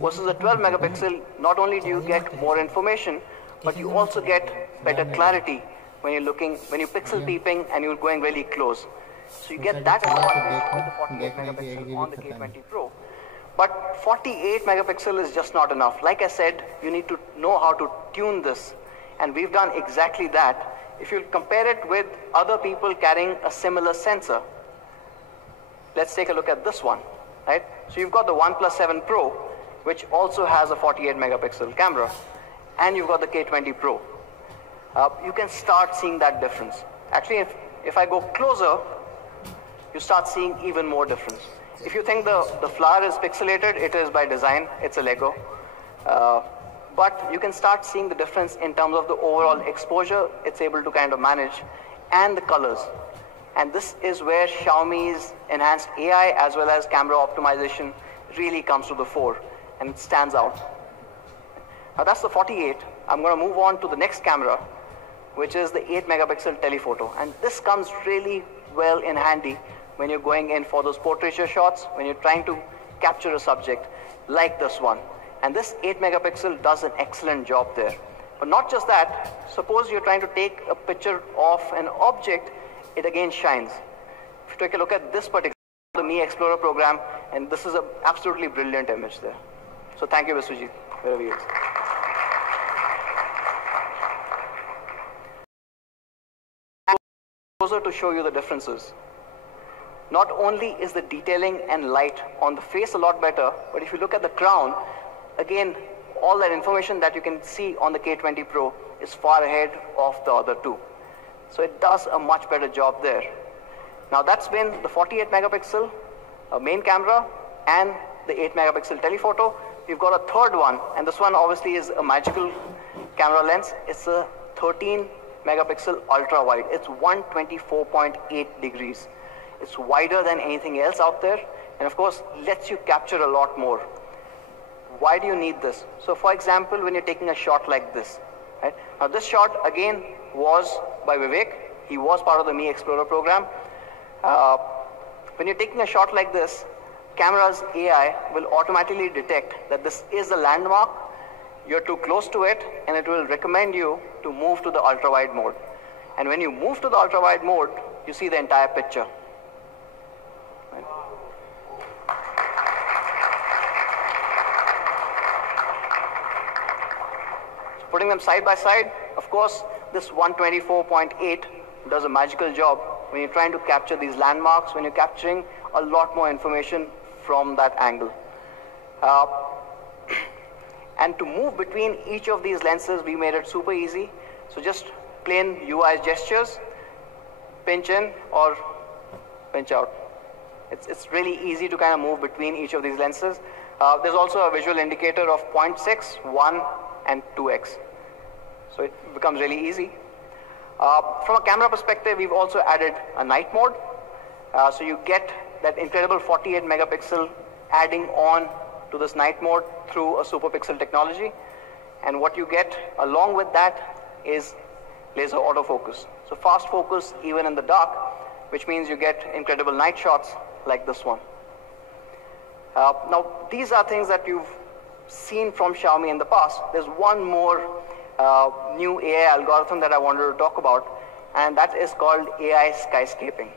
Versus a 12 megapixel, not only do you get more information, but you also get better clarity when you're pixel peeping and you're going really close. So you get that advantage with the 48 megapixel on the K20 Pro. But 48 megapixel is just not enough. Like I said, you need to know how to tune this. And we've done exactly that. If you compare it with other people carrying a similar sensor, let's take a look at this one, right? So you've got the OnePlus 7 Pro, which also has a 48 megapixel camera, and you've got the K20 Pro. You can start seeing that difference. Actually, if I go closer, you start seeing even more difference. If you think the flower is pixelated, it is by design, it's a Lego. But you can start seeing the difference in terms of the overall exposure it's able to kind of manage, and the colors. And this is where Xiaomi's enhanced AI as well as camera optimization really comes to the fore, and it stands out. Now that's the 48. I'm going to move on to the next camera, which is the 8 megapixel telephoto. And this comes really well in handy when you're going in for those portraiture shots, when you're trying to capture a subject like this one. And this 8 megapixel does an excellent job there. But not just that, suppose you're trying to take a picture of an object, it again shines. If you take a look at this particular, the Mi Explorer program, and this is an absolutely brilliant image there. So thank you, Viswajit, wherever he is. Closer to show you the differences. Not only is the detailing and light on the face a lot better, but if you look at the crown, again, all that information that you can see on the K20 Pro is far ahead of the other two. So it does a much better job there. Now that's been the 48 megapixel main camera and the 8 megapixel telephoto. We've got a third one, and this one obviously is a magical camera lens. It's a 13 megapixel ultra wide. It's 124.8 degrees. It's wider than anything else out there, and of course lets you capture a lot more. Why do you need this? So for example, when you're taking a shot like this, right, Now this shot again was by Vivek. He was part of the Mi Explorer program. When you're taking a shot like this, camera's AI will automatically detect that this is a landmark, you're too close to it, and it will recommend you to move to the ultra-wide mode. And when you move to the ultra-wide mode, you see the entire picture. Right? So putting them side by side, of course, this 124.8 does a magical job when you're trying to capture these landmarks, when you're capturing a lot more information from that angle. And to move between each of these lenses, we made it super easy. So just plain UI gestures, pinch in or pinch out. It's really easy to kind of move between each of these lenses. There's also a visual indicator of 0.6, 1, and 2x. So it becomes really easy. From a camera perspective, we've also added a night mode. So you get that incredible 48 megapixel adding on to this night mode through a super pixel technology. And what you get along with that is laser autofocus. So fast focus even in the dark, which means you get incredible night shots like this one. Now, these are things that you've seen from Xiaomi in the past. There's one more new AI algorithm that I wanted to talk about, and that is called AI skyscaping.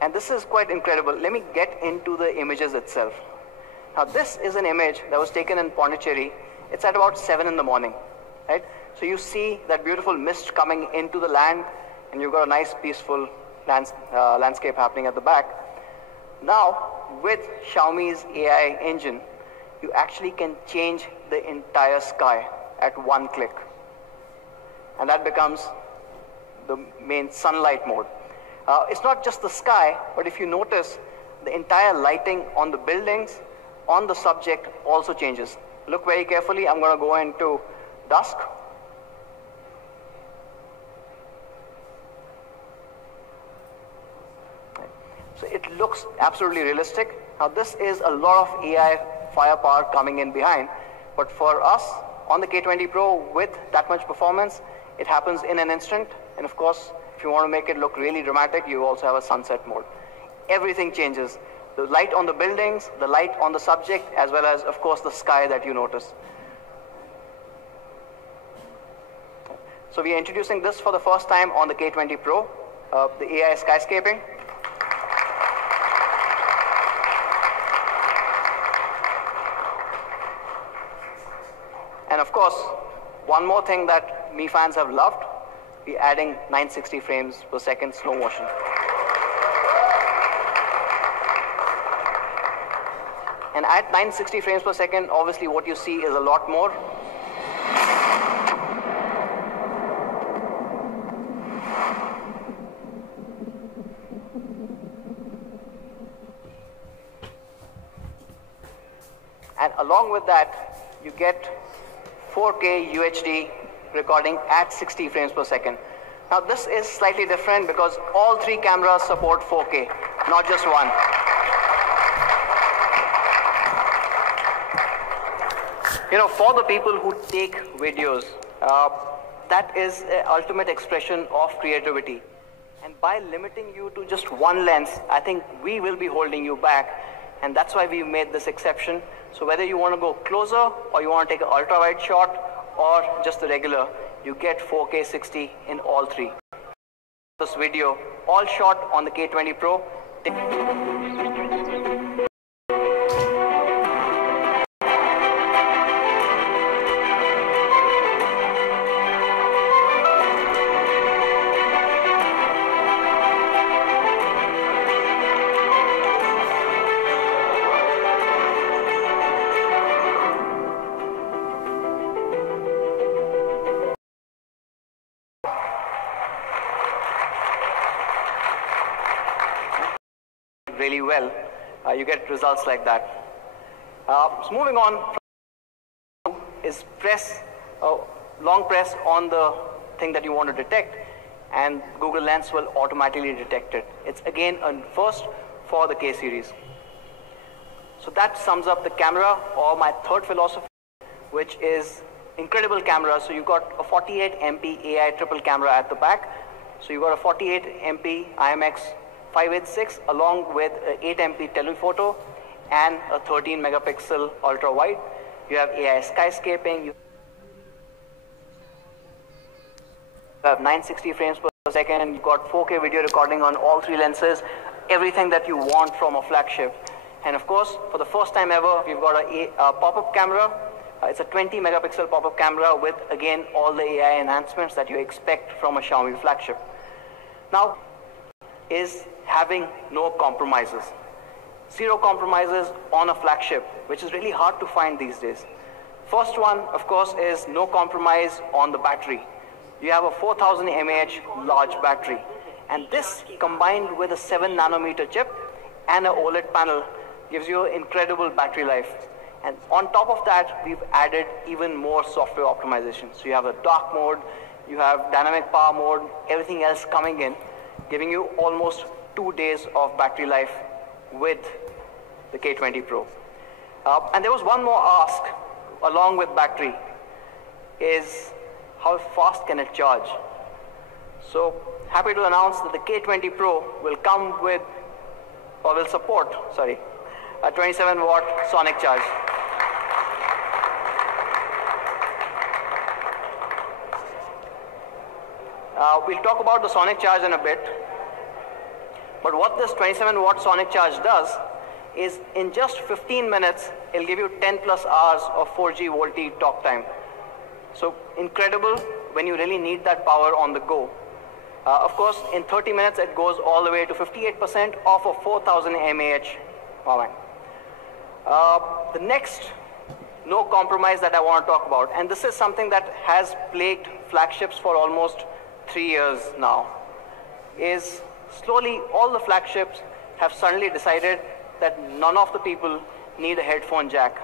And this is quite incredible. Let me get into the images itself. Now, this is an image that was taken in Pondicherry. It's at about 7 in the morning, right? So you see that beautiful mist coming into the land, and you've got a nice peaceful landscape happening at the back. Now, with Xiaomi's AI engine, you actually can change the entire sky at one click. And that becomes the main sunlight mode. It's not just the sky, but if you notice, the entire lighting on the buildings, on the subject also changes. Look very carefully. I'm going to go into dusk. So it looks absolutely realistic. Now this is a lot of AI firepower coming in behind, but for us on the K20 Pro with that much performance, it happens in an instant. And of course, if you want to make it look really dramatic, you also have a sunset mode. Everything changes. The light on the buildings, the light on the subject, as well as, of course, the sky that you notice. So we are introducing this for the first time on the K20 Pro, the AI skyscaping. And of course, one more thing that Mi fans have loved, we're adding 960 frames per second slow motion. And at 960 frames per second, obviously what you see is a lot more. And along with that, you get 4K UHD recording at 60 frames per second. Now this is slightly different because all three cameras support 4K, not just one. You know, for the people who take videos, that is an ultimate expression of creativity. And by limiting you to just one lens, I think we will be holding you back. And that's why we've made this exception. So whether you want to go closer or you want to take an ultra-wide shot or just the regular, you get 4K 60 in all three. This video, all shot on the K20 Pro. Really well, you get results like that. So moving on is press, long press on the thing that you want to detect, and Google Lens will automatically detect it. It's again a first for the K-series. So that sums up the camera, or my third philosophy, which is incredible camera. So you got a 48 MP AI triple camera at the back. So you got a 48 MP IMX 586 along with an 8 MP telephoto and a 13 megapixel ultra wide. You have AI skyscaping. You have 960 frames per second. You got 4K video recording on all three lenses. Everything that you want from a flagship. And of course, for the first time ever, we've got a pop-up camera. It's a 20 megapixel pop-up camera with, again, all the AI enhancements that you expect from a Xiaomi flagship. Now, is having no compromises. Zero compromises on a flagship, which is really hard to find these days. First one, of course, is no compromise on the battery. You have a 4000 mAh large battery. And this, combined with a 7 nanometer chip and an OLED panel, gives you incredible battery life. And on top of that, we've added even more software optimization. So you have a dark mode, you have dynamic power mode, everything else coming in, giving you almost 2 days of battery life with the K20 Pro. And there was one more ask along with battery, is how fast can it charge? So happy to announce that the K20 Pro will come with, or will support, sorry, a 27 watt sonic charge. We'll talk about the sonic charge in a bit. But what this 27 watt sonic charge does is in just 15 minutes, it'll give you 10 plus hours of 4G VoLTE talk time. So incredible when you really need that power on the go. Of course, in 30 minutes, it goes all the way to 58% off of 4000 mAh power bank. The next no compromise that I want to talk about, and this is something that has plagued flagships for almost 3 years now, is slowly all the flagships have suddenly decided that none of the people need a headphone jack.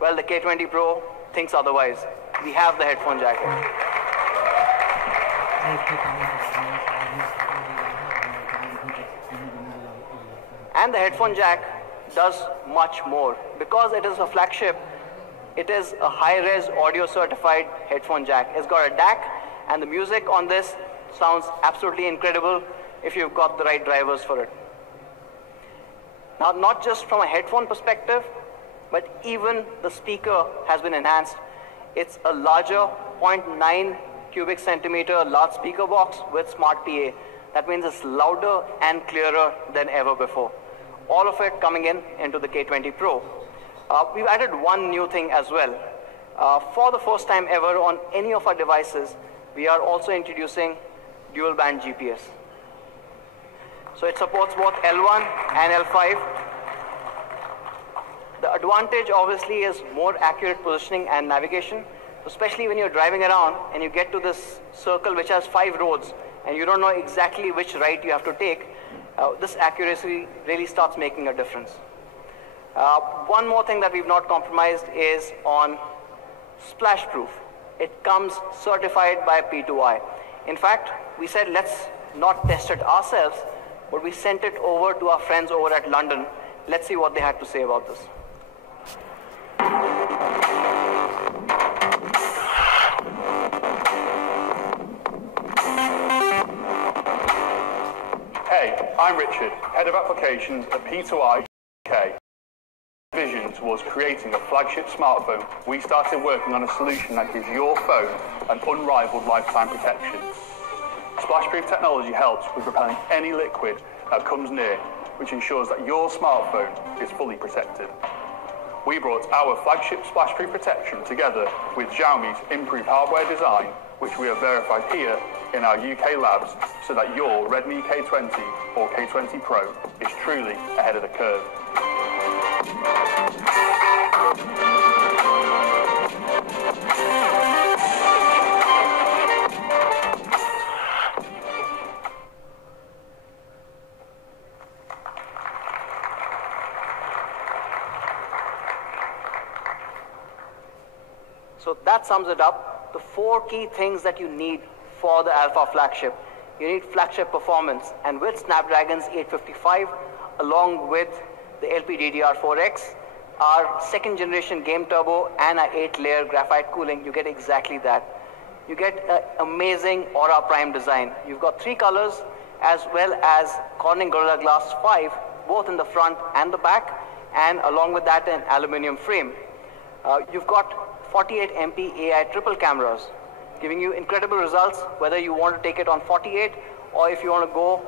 Well, the K20 Pro thinks otherwise. We have the headphone jack here. And the headphone jack does much more. Because it is a flagship, it is a high-res audio certified headphone jack. It's got a DAC, and the music on this sounds absolutely incredible if you've got the right drivers for it. Now, not just from a headphone perspective, but even the speaker has been enhanced. It's a larger 0.9 cubic centimeter large speaker box with smart PA. That means it's louder and clearer than ever before. All of it coming into the K20 Pro. We've added one new thing as well. For the first time ever on any of our devices, we are also introducing dual band GPS. So it supports both L1 and L5. The advantage obviously is more accurate positioning and navigation, especially when you're driving around and you get to this circle which has 5 roads and you don't know exactly which right you have to take. This accuracy really starts making a difference. One more thing that we've not compromised is on splash proof. It comes certified by P2I. In fact, we said let's not test it ourselves, but we sent it over to our friends over at London. Let's see what they had to say about this. Hey, I'm Richard, Head of Applications at P2I UK. Vision towards creating a flagship smartphone, we started working on a solution that gives your phone an unrivaled lifetime protection. Splashproof technology helps with repelling any liquid that comes near, which ensures that your smartphone is fully protected. We brought our flagship splashproof protection together with Xiaomi's improved hardware design, which we have verified here in our UK labs, so that your Redmi K20 or K20 Pro is truly ahead of the curve. So that sums it up. The 4 key things that you need for the Alpha flagship. You need flagship performance, and with Snapdragon's 855, along with the LPDDR4X our second generation game turbo and our 8-layer graphite cooling, you get exactly that. You get an amazing Aura Prime design. You've got 3 colors as well as Corning Gorilla Glass 5, both in the front and the back, and along with that an aluminum frame. You've got 48 MP AI triple cameras, giving you incredible results whether you want to take it on 48 or if you want to go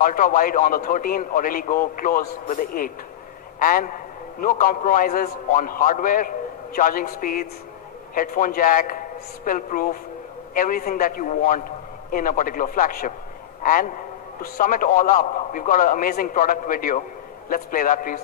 ultra wide on the 13 or really go close with the 8. And no compromises on hardware, charging speeds, headphone jack, spill proof, everything that you want in a particular flagship. And to sum it all up, we've got an amazing product video. Let's play that, please.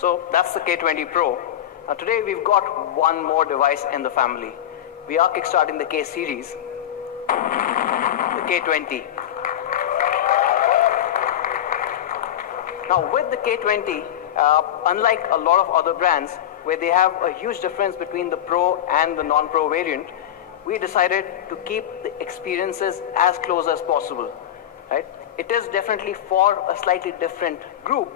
So that's the K20 Pro. Now today we've got one more device in the family. We are kickstarting the K-series, the K20. Now with the K20, unlike a lot of other brands where they have a huge difference between the Pro and the non-Pro variant, we decided to keep the experiences as close as possible. Right? It is definitely for a slightly different group,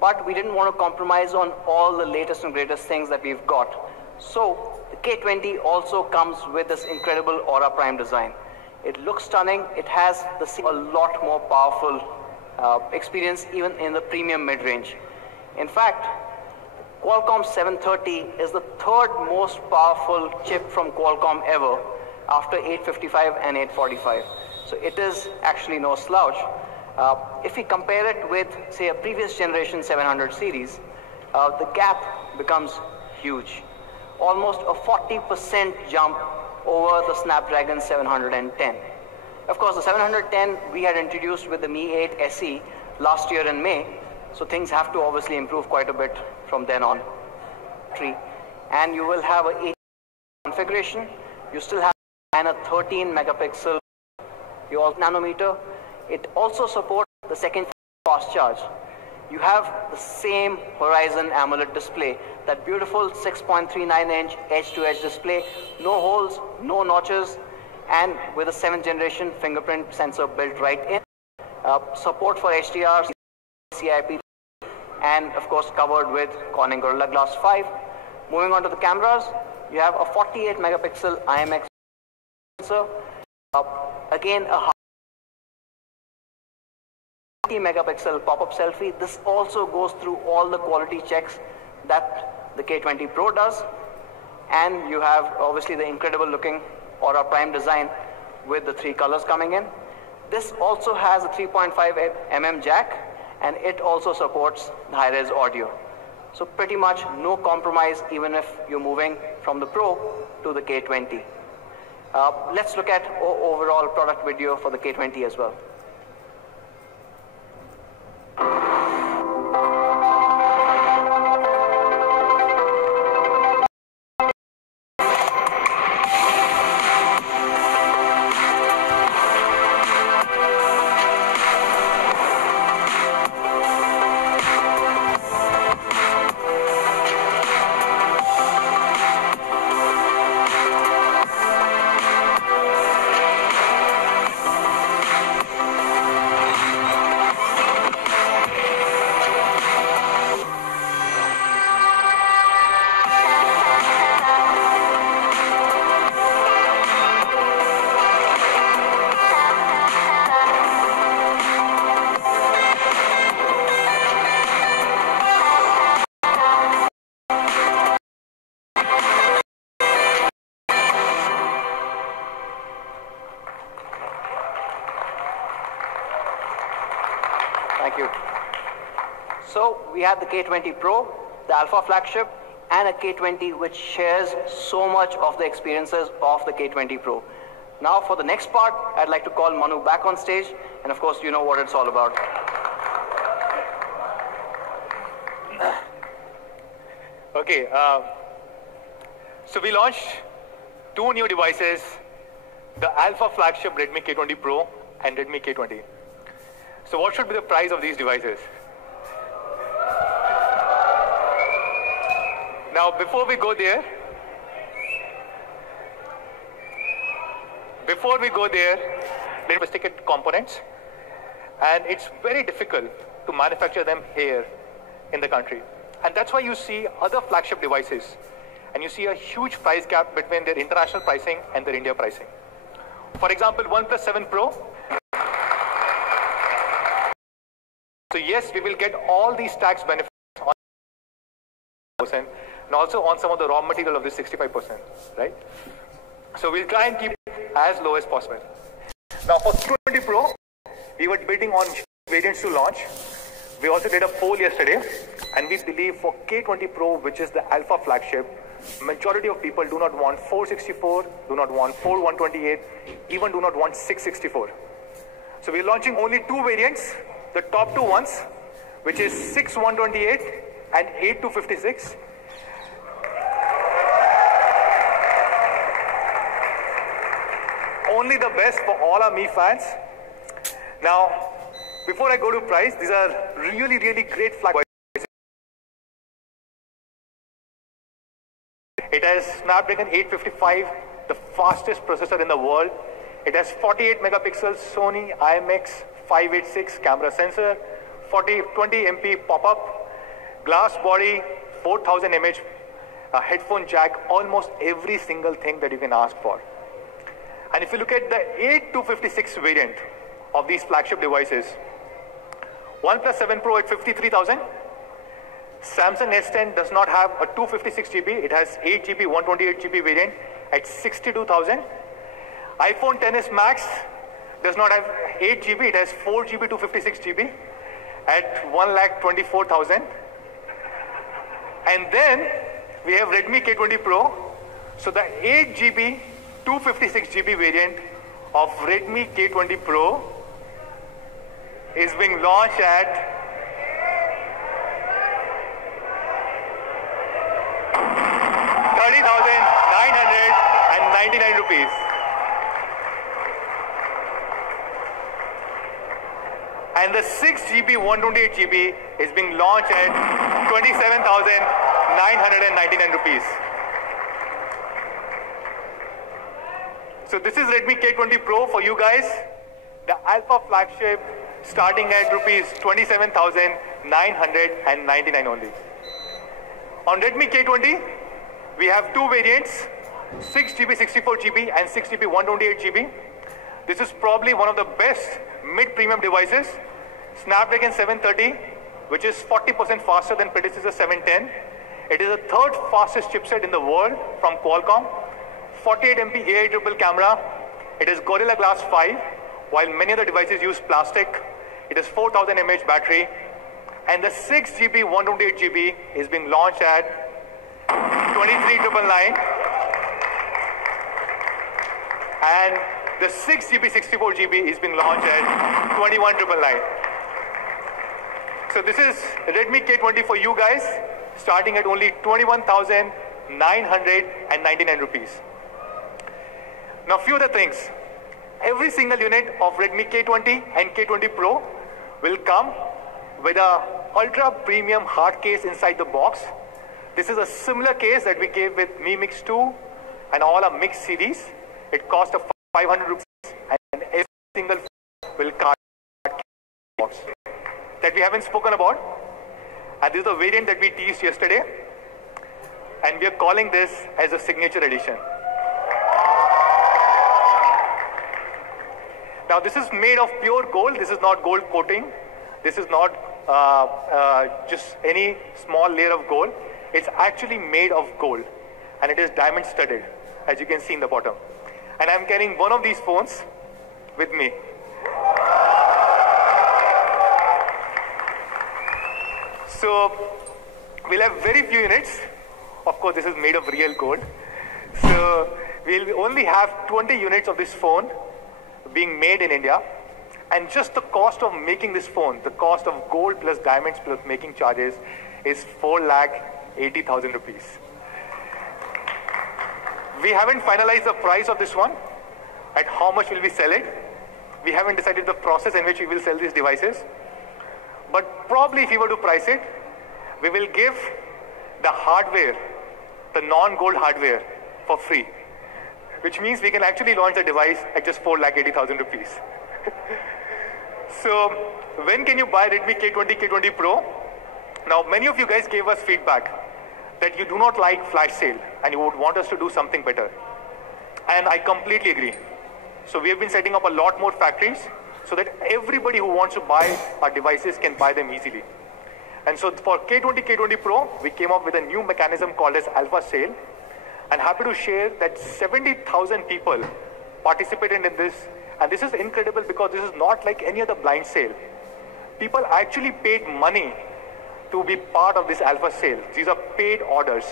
but we didn't want to compromise on all the latest and greatest things that we've got. So the K20 also comes with this incredible Aura Prime design. It looks stunning. It has a lot more powerful experience even in the premium mid-range. In fact, Qualcomm 730 is the third most powerful chip from Qualcomm ever after 855 and 845. So it is actually no slouch. If we compare it with, say, a previous generation 700 series, the gap becomes huge. Almost a 40% jump over the Snapdragon 710. Of course, the 710 we had introduced with the Mi 8 SE last year in May, so things have to obviously improve quite a bit from then on. And you will have a 8 configuration. You still have a 13 megapixel nanometer. It also supports the second fast charge. You have the same Horizon AMOLED display, that beautiful 6.39-inch edge-to-edge display, no holes, no notches, and with a 7th generation fingerprint sensor built right in. Support for HDR, CIP, and of course covered with Corning Gorilla Glass 5. Moving on to the cameras, you have a 48 megapixel IMX sensor, again a 50 megapixel pop-up selfie. This also goes through all the quality checks that the K20 Pro does. And you have obviously the incredible looking Aura Prime design with the 3 colors coming in. This also has a 3.5 mm jack, and it also supports the high-res audio. So pretty much no compromise even if you're moving from the Pro to the K20. Let's look at overall product video for the K20 as well. So we have the K20 Pro, the Alpha flagship, and a K20 which shares so much of the experiences of the K20 Pro. Now for the next part, I'd like to call Manu back on stage, and of course you know what it's all about. Okay, so we launched two new devices, the Alpha flagship Redmi K20 Pro and Redmi K20. So what should be the price of these devices? Now before we go there, let's take it components, and it's very difficult to manufacture them here in the country. And that's why you see other flagship devices, and you see a huge price gap between their international pricing and their India pricing. For example, OnePlus 7 Pro. So yes, we will get all these tax benefits on 100%, and also on some of the raw material of this 65%, right? So we'll try and keep it as low as possible. Now for K20 Pro, we were debating on variants to launch. We also did a poll yesterday, and we believe for K20 Pro, which is the Alpha flagship, majority of people do not want 464, do not want 4128, even do not want 664. So we're launching only two variants, the top two ones, which is 6128 and 8256. Only the best for all our Mi fans. Now, before I go to price, these are really, really great flagship. It has Snapdragon 855, the fastest processor in the world. It has 48 megapixel Sony IMX586 camera sensor, 20 MP pop-up, glass body, 4000 mAh headphone jack, almost every single thing that you can ask for. And if you look at the 8256 variant of these flagship devices, OnePlus 7 Pro at 53,000. Samsung S10 does not have a 256GB. It has 8GB, 128GB variant at 62,000. iPhone XS Max does not have 8GB. It has 4GB, 256GB at 1,24,000. And then we have Redmi K20 Pro. So the 8GB, 256GB variant of Redmi K20 Pro is being launched at 30,999 rupees. And the 6GB, 128GB is being launched at 27,999 rupees. So this is Redmi K20 Pro for you guys. The Alpha flagship starting at rupees 27,999 only. On Redmi K20, we have two variants, 6GB, 64GB and 6GB, 128GB. This is probably one of the best mid-premium devices. Snapdragon 730, which is 40% faster than predecessor 710. It is the third fastest chipset in the world from Qualcomm. 48 MP AI triple camera. It is Gorilla Glass 5, while many other devices use plastic. It is 4000 mAh battery. And the 6GB, 128GB is being launched at 23,999. And the 6GB, 64GB is being launched at 21,999. So this is Redmi K20 for you guys, starting at only 21,999 rupees. Now few other things. Every single unit of Redmi K20 and K20 Pro will come with a ultra premium hard case inside the box. This is a similar case that we gave with Mi Mix 2 and all our Mix series. It cost 500 rupees, and every single will come box that we haven't spoken about. And this is the variant that we teased yesterday, and we are calling this as a signature edition. Now this is made of pure gold. This is not gold coating. This is not just any small layer of gold. It's actually made of gold, and it is diamond studded, as you can see in the bottom. And I'm carrying one of these phones with me. So we'll have very few units. Of course, this is made of real gold. So we'll only have 20 units of this phone being made in India. And just the cost of making this phone, the cost of gold plus diamonds plus making charges is 4,80,000 rupees. We haven't finalized the price of this one, at how much will we sell it. We haven't decided the process in which we will sell these devices. But probably if we were to price it, we will give the hardware, the non-gold hardware, for free. Which means we can actually launch the device at just 4,80,000 rupees. So when can you buy Redmi K20, K20 Pro? Now many of you guys gave us feedback that you do not like flash sale and you would want us to do something better. And I completely agree. So we have been setting up a lot more factories so that everybody who wants to buy our devices can buy them easily. And so for K20, K20 Pro, we came up with a new mechanism called as Alpha Sale. And happy to share that 70,000 people participated in this. And this is incredible because this is not like any other blind sale. People actually paid money to be part of this Alpha Sale. These are paid orders.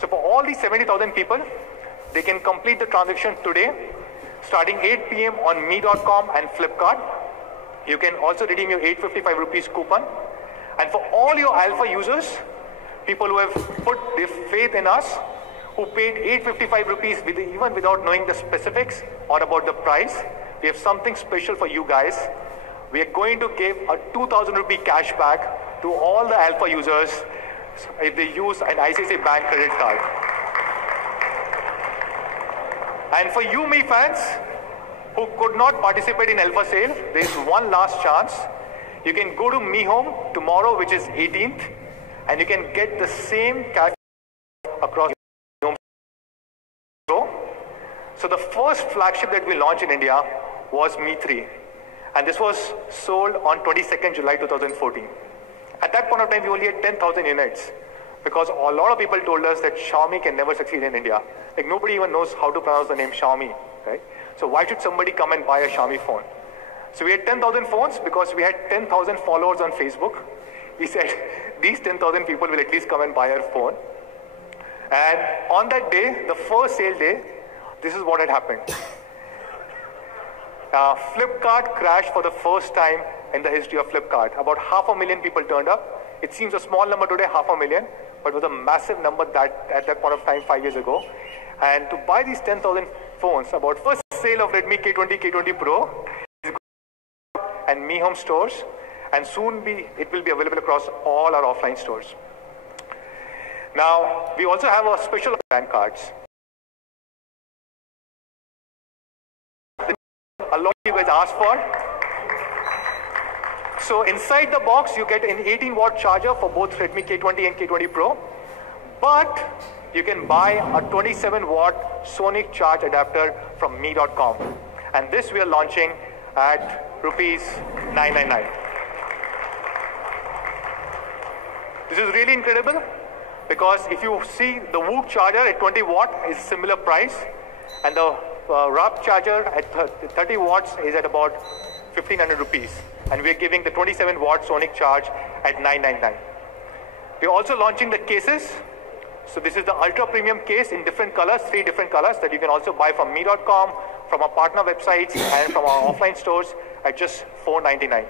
So for all these 70,000 people, they can complete the transaction today, starting 8 p.m. on me.com and Flipkart. You can also redeem your 855 rupees coupon. And for all your Alpha users, people who have put their faith in us, who paid 855 rupees even without knowing the specifics or about the price, we have something special for you guys. We are going to give a 2,000 rupee cash back to all the Alpha users if they use an ICICI Bank credit card. And for you Mi fans who could not participate in Alpha Sale, there is one last chance. You can go to Mi Home tomorrow, which is 18th, and you can get the same cash across your home. So the first flagship that we launched in India was Mi 3, and this was sold on 22nd July 2014. At that point of time, we only had 10,000 units because a lot of people told us that Xiaomi can never succeed in India. Like nobody even knows how to pronounce the name Xiaomi, right? So why should somebody come and buy a Xiaomi phone? So we had 10,000 phones because we had 10,000 followers on Facebook. We said these 10,000 people will at least come and buy our phone. And on that day, the first sale day, this is what had happened. Flipkart crashed for the first time in the history of Flipkart. About 500,000 people turned up. It seems a small number today, 500,000, but it was a massive number at that point of time 5 years ago. And to buy these 10,000 phones, about first sale of Redmi K20, K20 Pro and Mi Home stores, and soon it will be available across all our offline stores. Now, we also have a special brand cards. A lot of you guys asked for. So inside the box, you get an 18-watt charger for both Redmi K20 and K20 Pro, but you can buy a 27-watt Sonic charge adapter from me.com. And this we are launching at rupees 999. This is really incredible because if you see the Whoop charger at 20 watt is similar price, and the RAP charger at 30 watts is at about 1,500 rupees. And we are giving the 27-watt Sonic charge at 999. We're also launching the cases. So this is the ultra premium case in different colors, 3 different colors that you can also buy from me.com, from our partner websites, and from our offline stores at just $499.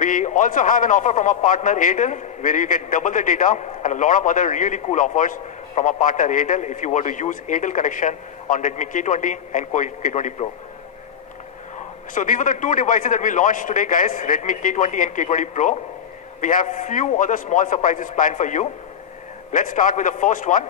We also have an offer from our partner Airtel, where you get double the data and a lot of other really cool offers from our partner Airtel if you were to use Airtel connection on Redmi K20 and K20 Pro. So these were the 2 devices that we launched today, guys, Redmi K20 and K20 Pro. We have few other small surprises planned for you. Let's start with the first one.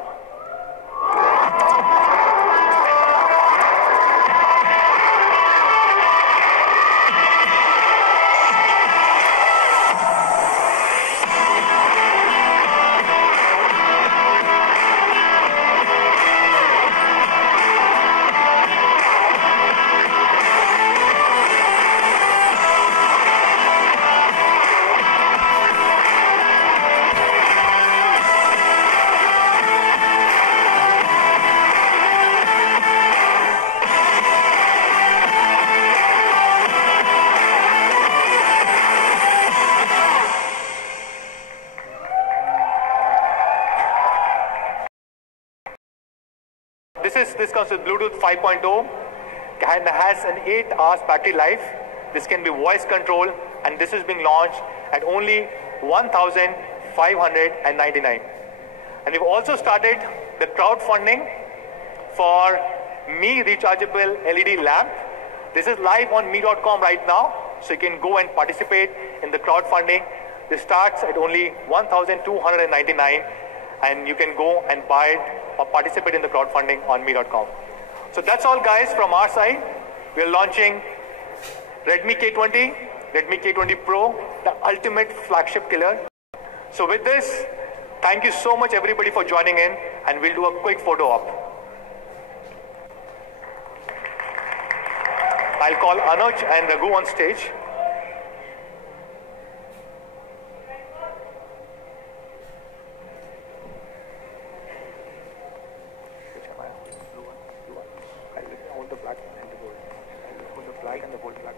this comes with Bluetooth 5.0 and has an 8 hours battery life. This can be voice control, and this is being launched at only 1,599. And we've also started the crowdfunding for Mi rechargeable LED lamp. This is live on mi.com right now, so you can go and participate in the crowdfunding. This starts at only 1,299, and you can go and buy it or participate in the crowdfunding on mi.com. So that's all, guys, from our side. We're launching Redmi K20, Redmi K20 Pro, the ultimate flagship killer. So with this, thank you so much everybody for joining in, and we'll do a quick photo op. I'll call Anuj and Raghu on stage. Which am I? Blue one. Blue one. I'll hold the black and the gold. I'll hold the black and the gold, black.